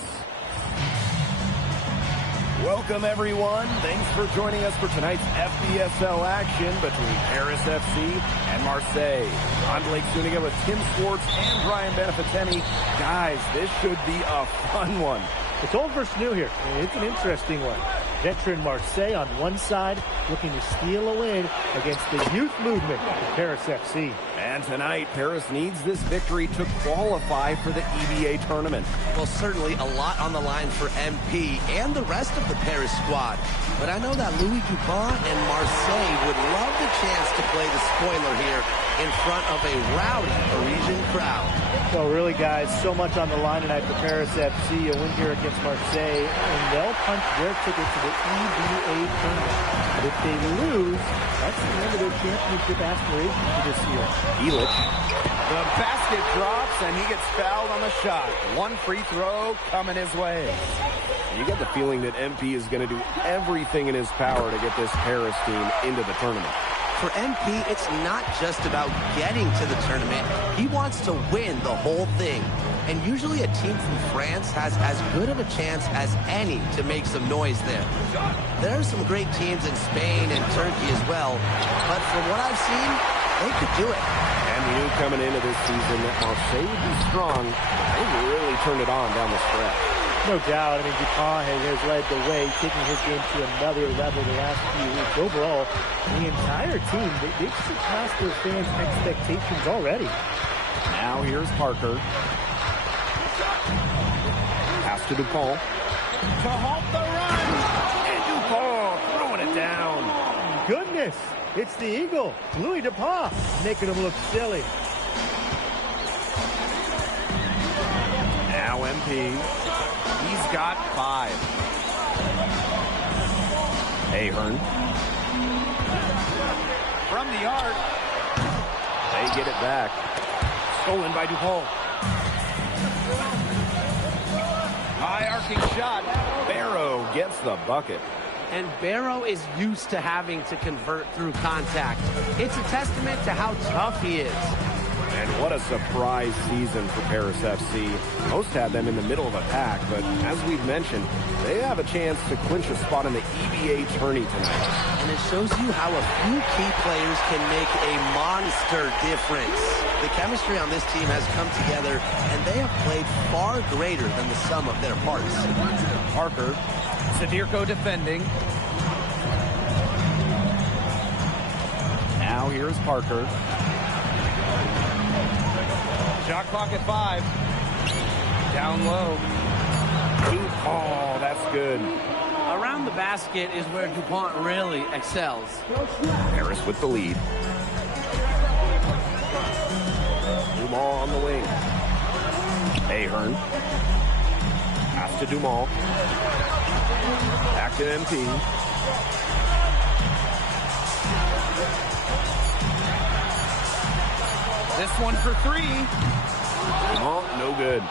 Welcome, everyone. Thanks for joining us for tonight's FBSL action between Paris FC and Marseille. I'm Blake Zuniga with Tim Swartz and Brian Benefitemi. Guys, this should be a fun one. It's old versus new here. It's an interesting one. Veteran Marseille on one side, looking to steal a win against the youth movement of Paris FC. And tonight, Paris needs this victory to qualify for the EBA tournament. Well, certainly a lot on the line for MP and the rest of the Paris squad. But I know that Louis Dupont and Marseille would love the chance to play the spoiler here in front of a rowdy Parisian crowd. Well, really, guys, so much on the line tonight for Paris FC. A win here against Marseille, and they'll punch their ticket to the EBA tournament. But if they lose, that's the end of their championship aspirations for this year. Illich. The basket drops, and he gets fouled on the shot. One free throw coming his way. You get the feeling that MP is going to do everything in his power to get this Paris team into the tournament. For MP, it's not just about getting to the tournament. He wants to win the whole thing. And usually a team from France has as good of a chance as any to make some noise there. There are some great teams in Spain and Turkey as well, but from what I've seen, they could do it. And we knew coming into this season that Marseille would be strong. They really turned it on down the stretch. No doubt. I mean, Dupont has led the way, taking his game to another level the last few weeks. Overall, the entire team, they've surpassed their fans' expectations already. Now here's Parker. Pass to Dupont. To halt the run! And Dupont throwing it down. Goodness, it's the Eagle, Louis Dupont, making him look silly. Now MP. He's got 5. Ahern. From the arc. They get it back. Stolen by DuPont. High arcing shot. Barrow gets the bucket. And Barrow is used to having to convert through contact. It's a testament to how tough he is. And what a surprise season for Paris FC. Most had them in the middle of a pack, but as we've mentioned, they have a chance to clinch a spot in the EBA tourney tonight. And it shows you how a few key players can make a monster difference. The chemistry on this team has come together, and they have played far greater than the sum of their parts. Parker, Sadirko defending. Now here's Parker. Shot clock at 5. Down low. Oh, that's good. Around the basket is where DuPont really excels. Paris with the lead. Dumont on the wing. Ahern. Pass to Dumont. Back to MP. This one for 3. Oh, no good.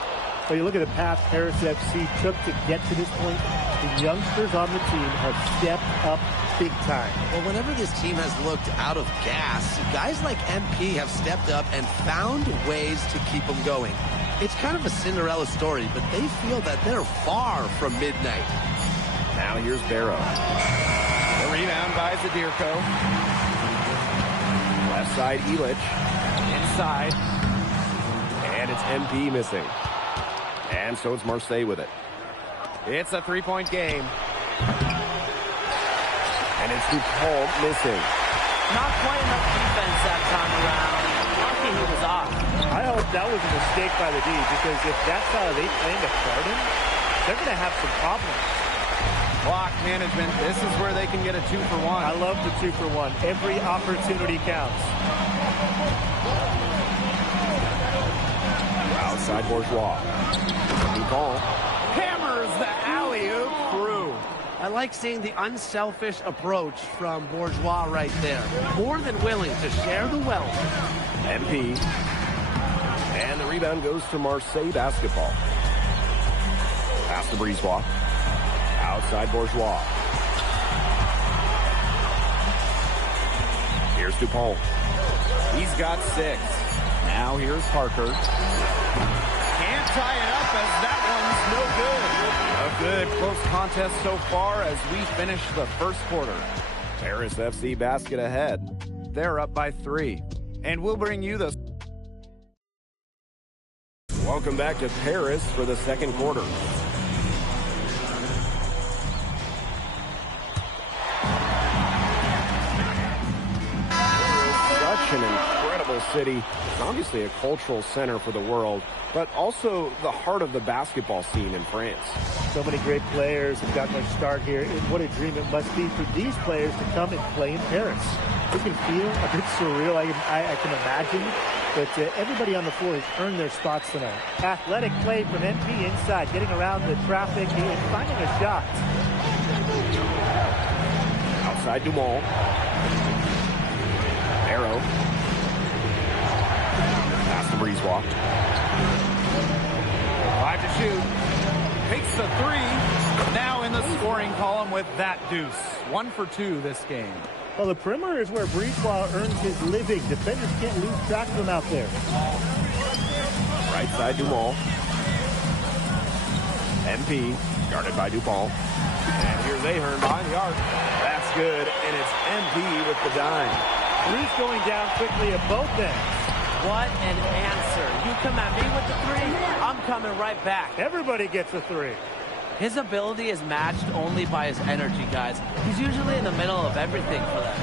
Well, you look at the path Paris FC took to get to this point. The youngsters on the team have stepped up big time. Well, whenever this team has looked out of gas, guys like MP have stepped up and found ways to keep them going. It's kind of a Cinderella story, but they feel that they're far from midnight. Now here's Barrow. The rebound by Sadirko. Left side, Illich. Inside. And it's MP missing. And so it's Marseille with it. It's a three-point game. And it's DuPont missing. Not quite enough defense that time around. Lucky he was off. I hope that was a mistake by the D, because if that's how they plan to guard him, they're going to have some problems. Clock management. This is where they can get a 2-for-1. I love the 2-for-1. Every opportunity counts. Outside Bourgeois. DuPont hammers the alley-oop through. I like seeing the unselfish approach from Bourgeois right there. More than willing to share the wealth. MP. And the rebound goes to Marseille basketball. Pass to Brisebois. Outside Bourgeois. Here's DuPont. He's got 6. Now here's Parker. Can't tie it up as that one's no good. A good close contest so far as we finish the first quarter. Paris FC basket ahead. They're up by 3. And we'll bring you the... Welcome back to Paris for the second quarter. Such an incredible city. It's obviously a cultural center for the world, but also the heart of the basketball scene in France. So many great players have gotten their start here. And what a dream it must be for these players to come and play in Paris. It can feel a bit surreal, I can imagine. But everybody on the floor has earned their spots tonight. Athletic play from MP inside, getting around the traffic and finding a shot. Outside Dumont. Arrow. Pass to Brisebois. 5 to shoot. Takes the 3. Now in the scoring column with that deuce. 1 for 2 this game. Well, the perimeter is where Brisebois earns his living. Defenders can't lose track of him out there. Right side Dumont. MP guarded by DuPont. And here's Ahern behind the arc. That's good, and it's MP with the dime. Three's going down quickly at both ends. What an answer. You come at me with the 3, I'm coming right back. Everybody gets a 3. His ability is matched only by his energy, guys. He's usually in the middle of everything for them.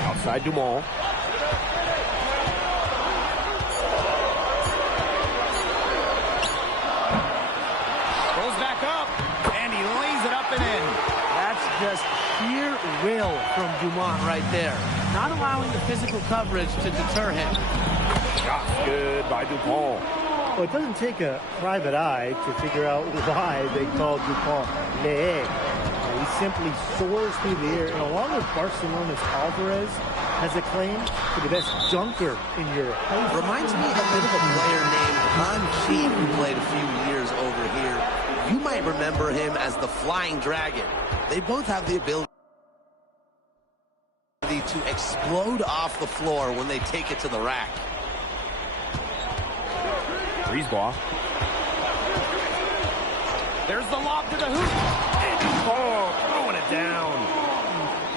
Outside Dumont. Goes back up, and he lays it up and in. That's just sheer will from Dumont right there. Not allowing the physical coverage to deter him. Shot good by DuPont. Well, it doesn't take a private eye to figure out why they called Dupont Le. He simply soars through the air, and along with Barcelona's Alvarez, has a claim to the best dunker in Europe. Reminds me a bit of a player named Han Chi, who played a few years over here. You might remember him as the Flying Dragon. They both have the ability to explode off the floor when they take it to the rack. Brisebois. There's the lob to the hoop. Oh, throwing it down.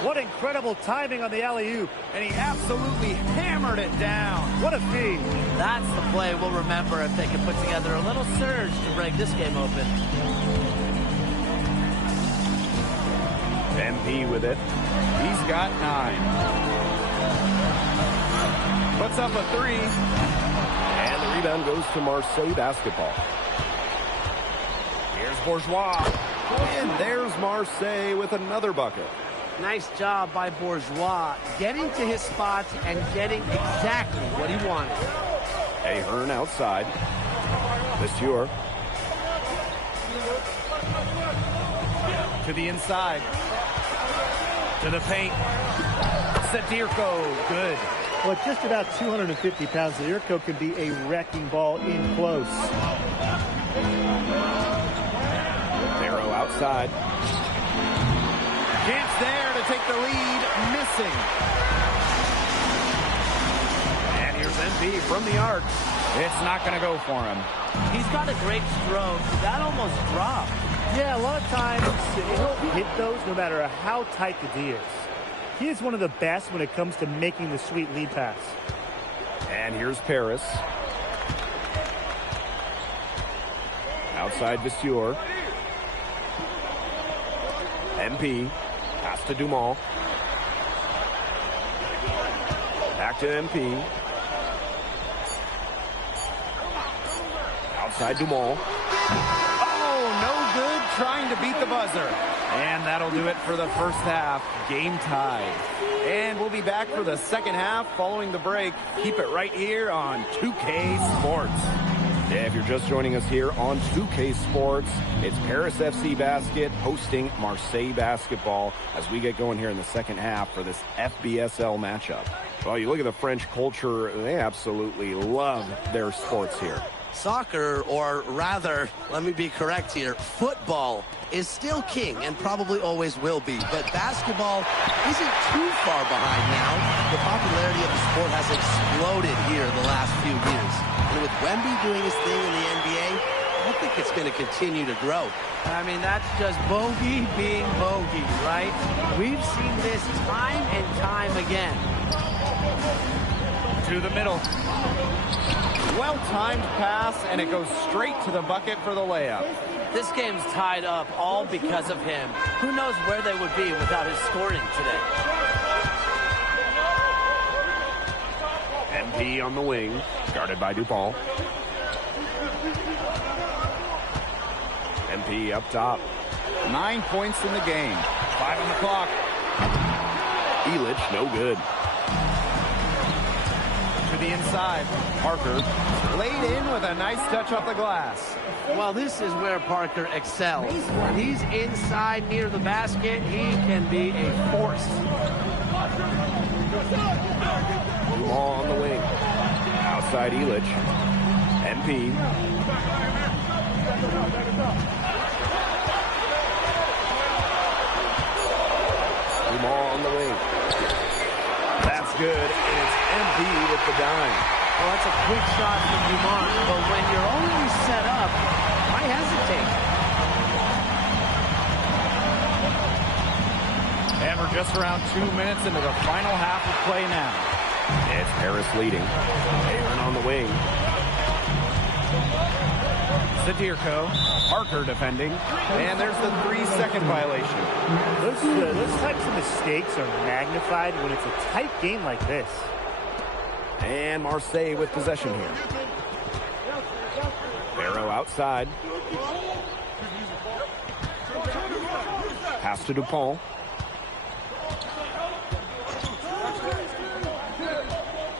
What incredible timing on the alley-oop. And he absolutely hammered it down. What a feed. That's the play we'll remember if they can put together a little surge to break this game open. MP with it. He's got 9. Puts up a 3. And the rebound goes to Marseille basketball. Here's Bourgeois. And there's Marseille with another bucket. Nice job by Bourgeois getting to his spot and getting exactly what he wanted. Ahern outside. Monsieur. To the inside. To the paint. Sadirko, good. Well, at just about 250 pounds, Sadirko can be a wrecking ball in close. Barrow outside. Chance there to take the lead, missing. And here's MP from the arc. It's not going to go for him. He's got a great stroke. That almost dropped. Yeah, a lot of times he'll hit those no matter how tight the D is. He is one of the best when it comes to making the sweet lead pass. And here's Paris. Outside Vasseur. MP. Pass to Dumont. Back to MP. Outside Dumont. Oh, no good trying to beat the buzzer. And that'll do it for the first half. Game tied. And we'll be back for the second half following the break. Keep it right here on 2K Sports. Yeah, if you're just joining us here on 2K Sports, it's Paris FC Basket hosting Marseille basketball as we get going here in the second half for this FBSL matchup. Well, you look at the French culture, they absolutely love their sports here. Soccer, or rather, let me be correct here, football is still king and probably always will be. But basketball isn't too far behind now. The popularity of the sport has exploded here the last few years. And with Wemby doing his thing in the NBA, I think it's going to continue to grow. I mean, that's just bogey being bogey, right? We've seen this time and time again. To the middle. Well-timed pass, and it goes straight to the bucket for the layup. This game's tied up all because of him. Who knows where they would be without his scoring today. MP on the wing, guarded by Dupont. MP up top. 9 points in the game. 5 on the clock. Elich, no good. To the inside. Parker laid in with a nice touch off the glass. Well, this is where Parker excels. When he's inside near the basket, he can be a force. Ball on the wing. Outside Elich. MP. Ball on the wing. That's good, and it's MP with the dime. Well, that's a quick shot from Dumont, but when you're already set up, why hesitate? And we're just around 2 minutes into the final half of play now. It's Harris leading. Aaron on the wing. Sadirko, Parker defending, and there's the 3-second violation. Those types of mistakes are magnified when it's a tight game like this. And Marseille with possession here. Barrow outside. Pass to Dupont.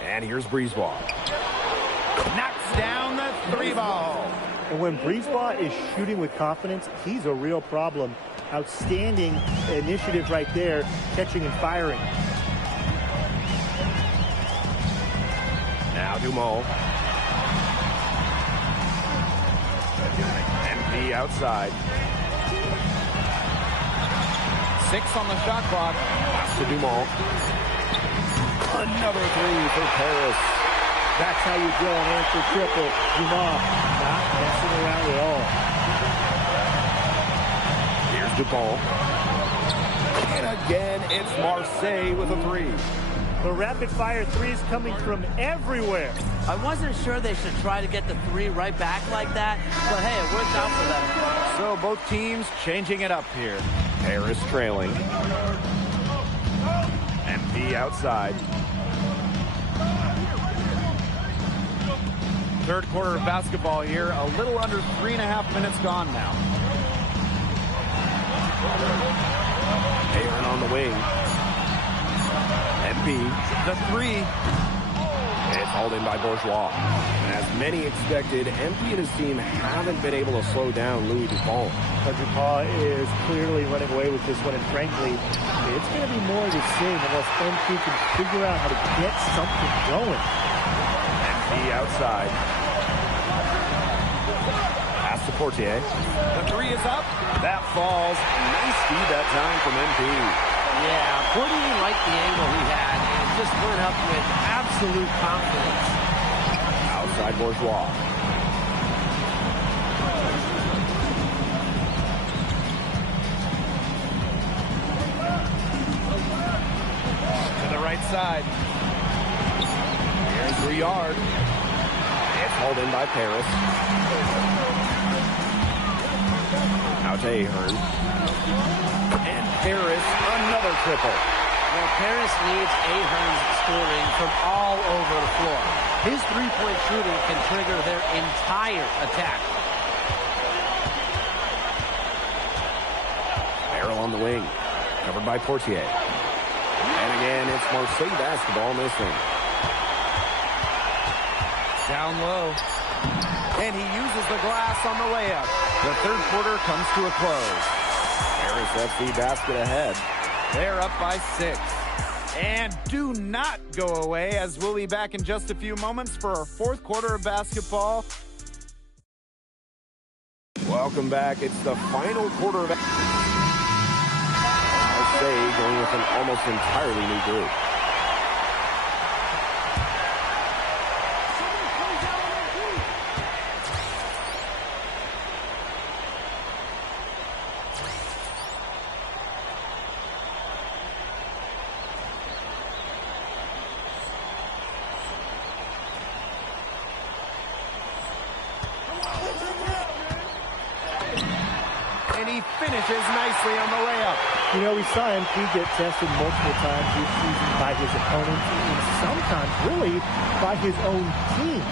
And here's Brisebois. Knocks down the three ball. And when Brisebois is shooting with confidence, he's a real problem. Outstanding initiative right there, catching and firing. Now Dumont. MP outside. 6 on the shot clock. Pass to Dumont. Another three for Paris. That's how you drill an answer triple. Dumont not messing around at all. Here's Dupont. And again, it's Marseille with a three. The rapid-fire threes coming from everywhere. I wasn't sure they should try to get the three right back like that, but hey, it worked out for them. So both teams changing it up here. Paris trailing. MP outside. Third quarter of basketball here. A little under 3.5 minutes gone now. Aaron on the wing. MP. The three. It's hauled in by Bourgeois. And as many expected, MP and his team haven't been able to slow down Louis Dupont. Dupont is clearly running away with this one, and frankly, it's going to be more of the same unless MP can figure out how to get something going. MP outside. Pass to Portier. The three is up. That falls. Nice feed that time from MP. Yeah, Portier liked the angle he had and just went up with absolute confidence. Outside Bourgeois. To the right side. Here's Briard. It's hauled in by Paris. Out to Ahern. And Paris, another triple. Well, Paris needs Ahern's scoring from all over the floor. His three-point shooting can trigger their entire attack. Barrel on the wing. Covered by Portier. And again, it's Marseille basketball missing. Down low. And he uses the glass on the layup. The third quarter comes to a close. Paris FC basket ahead. They're up by 6. And do not go away, as we'll be back in just a few moments for our fourth quarter of basketball. Welcome back. It's the final quarter of Marseille going with an almost entirely new group. Finishes nicely on the layup. You know, we saw MP get tested multiple times this season by his opponents and sometimes really by his own team.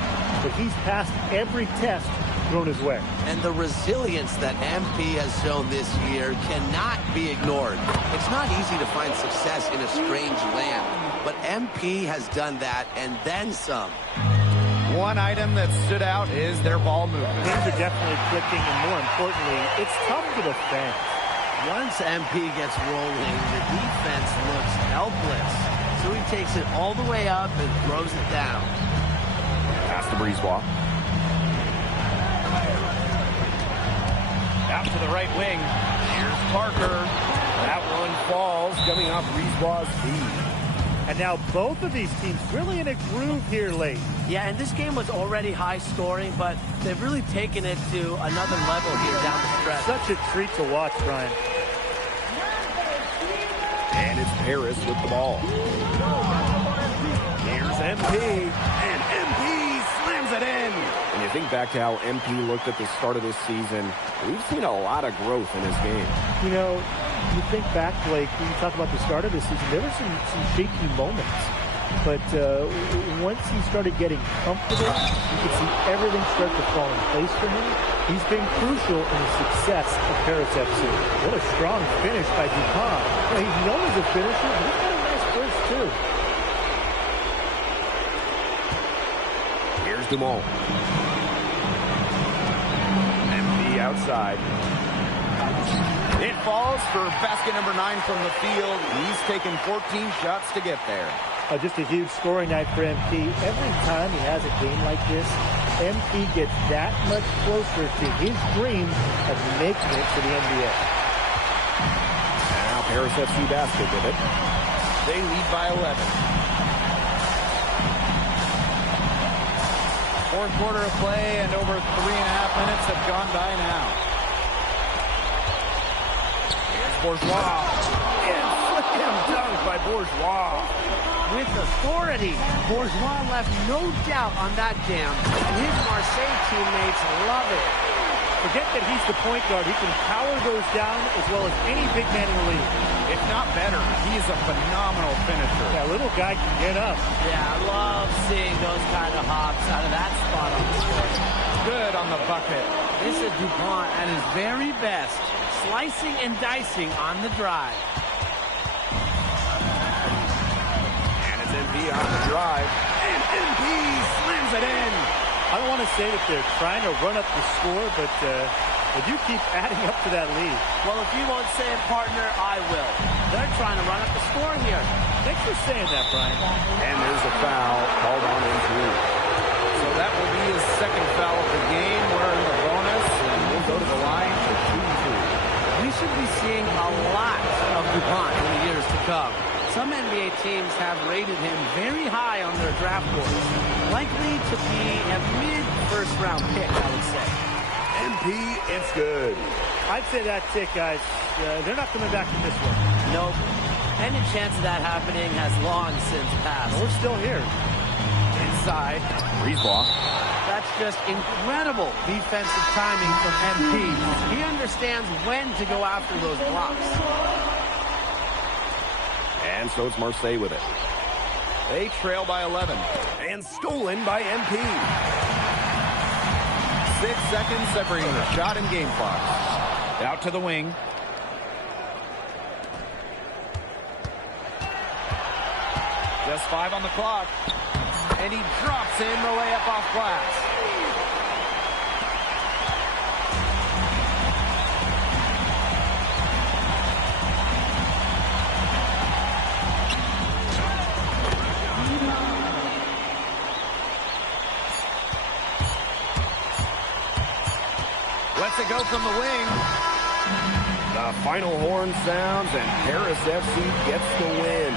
But he's passed every test thrown his way. And the resilience that MP has shown this year cannot be ignored. It's not easy to find success in a strange land, but MP has done that and then some. One item that stood out is their ball movement. Things are definitely clicking, and more importantly, it's tough to defend. Once MP gets rolling, the defense looks helpless. So he takes it all the way up and throws it down. Pass to Brisebois. Out to the right wing. Here's Parker. That one falls, coming off Brisebois' feet. And now both of these teams really in a groove here late. Yeah, and this game was already high scoring, but they've really taken it to another level here down the stretch. Such a treat to watch, Brian. And it's Paris with the ball. Here's MP, and MP slams it in. And you think back to how MP looked at the start of this season, we've seen a lot of growth in his game. You know, you think back, Blake, when you talk about the start of the season, there were some shaky moments. But once he started getting comfortable, you could see everything start to fall in place for him. He's been crucial in the success of Paris FC. What a strong finish by Dupont. Well, he's known as a finisher, but he's got a nice burst, too. Here's Dumont. outside. It falls for basket number 9 from the field. He's taken 14 shots to get there. Just a huge scoring night for MP. Every time he has a game like this, MP gets that much closer to his dream of making it to the NBA. Now Paris FC basket with it. They lead by 11. Fourth quarter of play, and over 3.5 minutes have gone by now. Here's Bourgeois. And slam dunk by Bourgeois. With authority, Bourgeois left no doubt on that jam, and his Marseille teammates love it. Forget that he's the point guard. He can power those down as well as any big man in the league. If not better, he's a phenomenal finisher. That little guy can get up. Yeah, I love seeing those kind of hops out of that spot on the court. Good on the bucket. This is DuPont at his very best, slicing and dicing on the drive. MP on the drive, and MP slams it in. I don't want to say that they're trying to run up the score, but they do keep adding up to that lead. Well, if you won't say it, partner, I will. They're trying to run up the score here. Thanks for saying that, Brian. And there's a foul called on MP. So that will be his second foul of the game. We're in the bonus, and we'll go to the line for 2-2. We should be seeing a lot of DuPont in the years to come. Some NBA teams have rated him very high on their draft boards. Likely to be a mid-first-round pick, I would say. MP, it's good. I'd say that's it, guys. They're not coming back from this one. Nope. Any chance of that happening has long since passed. We're still here. Inside. Breeze block. That's just incredible defensive timing from MP. He understands when to go after those blocks. And so it's Marseille with it. They trail by 11. And stolen by MP. 6 seconds separating the shot and game clock. Out to the wing. Just 5 on the clock. And he drops in the layup off glass. Lets it go from the wing. The final horn sounds, and Paris FC gets the win.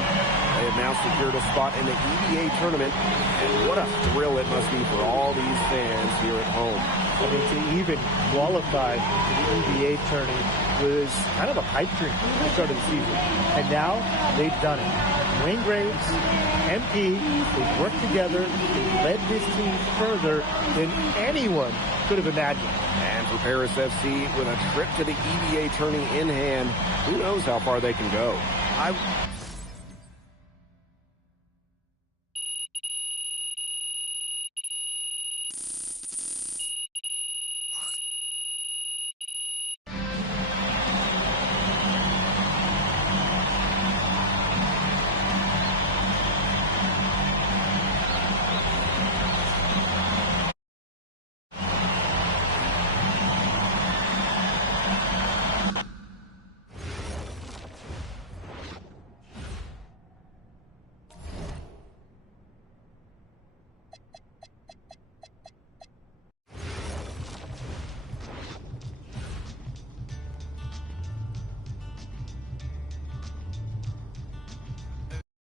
They have now secured a spot in the EVA tournament, and what a thrill it must be for all these fans here at home. I mean, to even qualify for the EVA tourney was kind of a pipe dream at the start of the season. And now they've done it. Wayne Graves, MP, they've worked together, they've led this team further than anyone could have imagined. And for Paris FC, with a trip to the EVA tourney in hand, who knows how far they can go.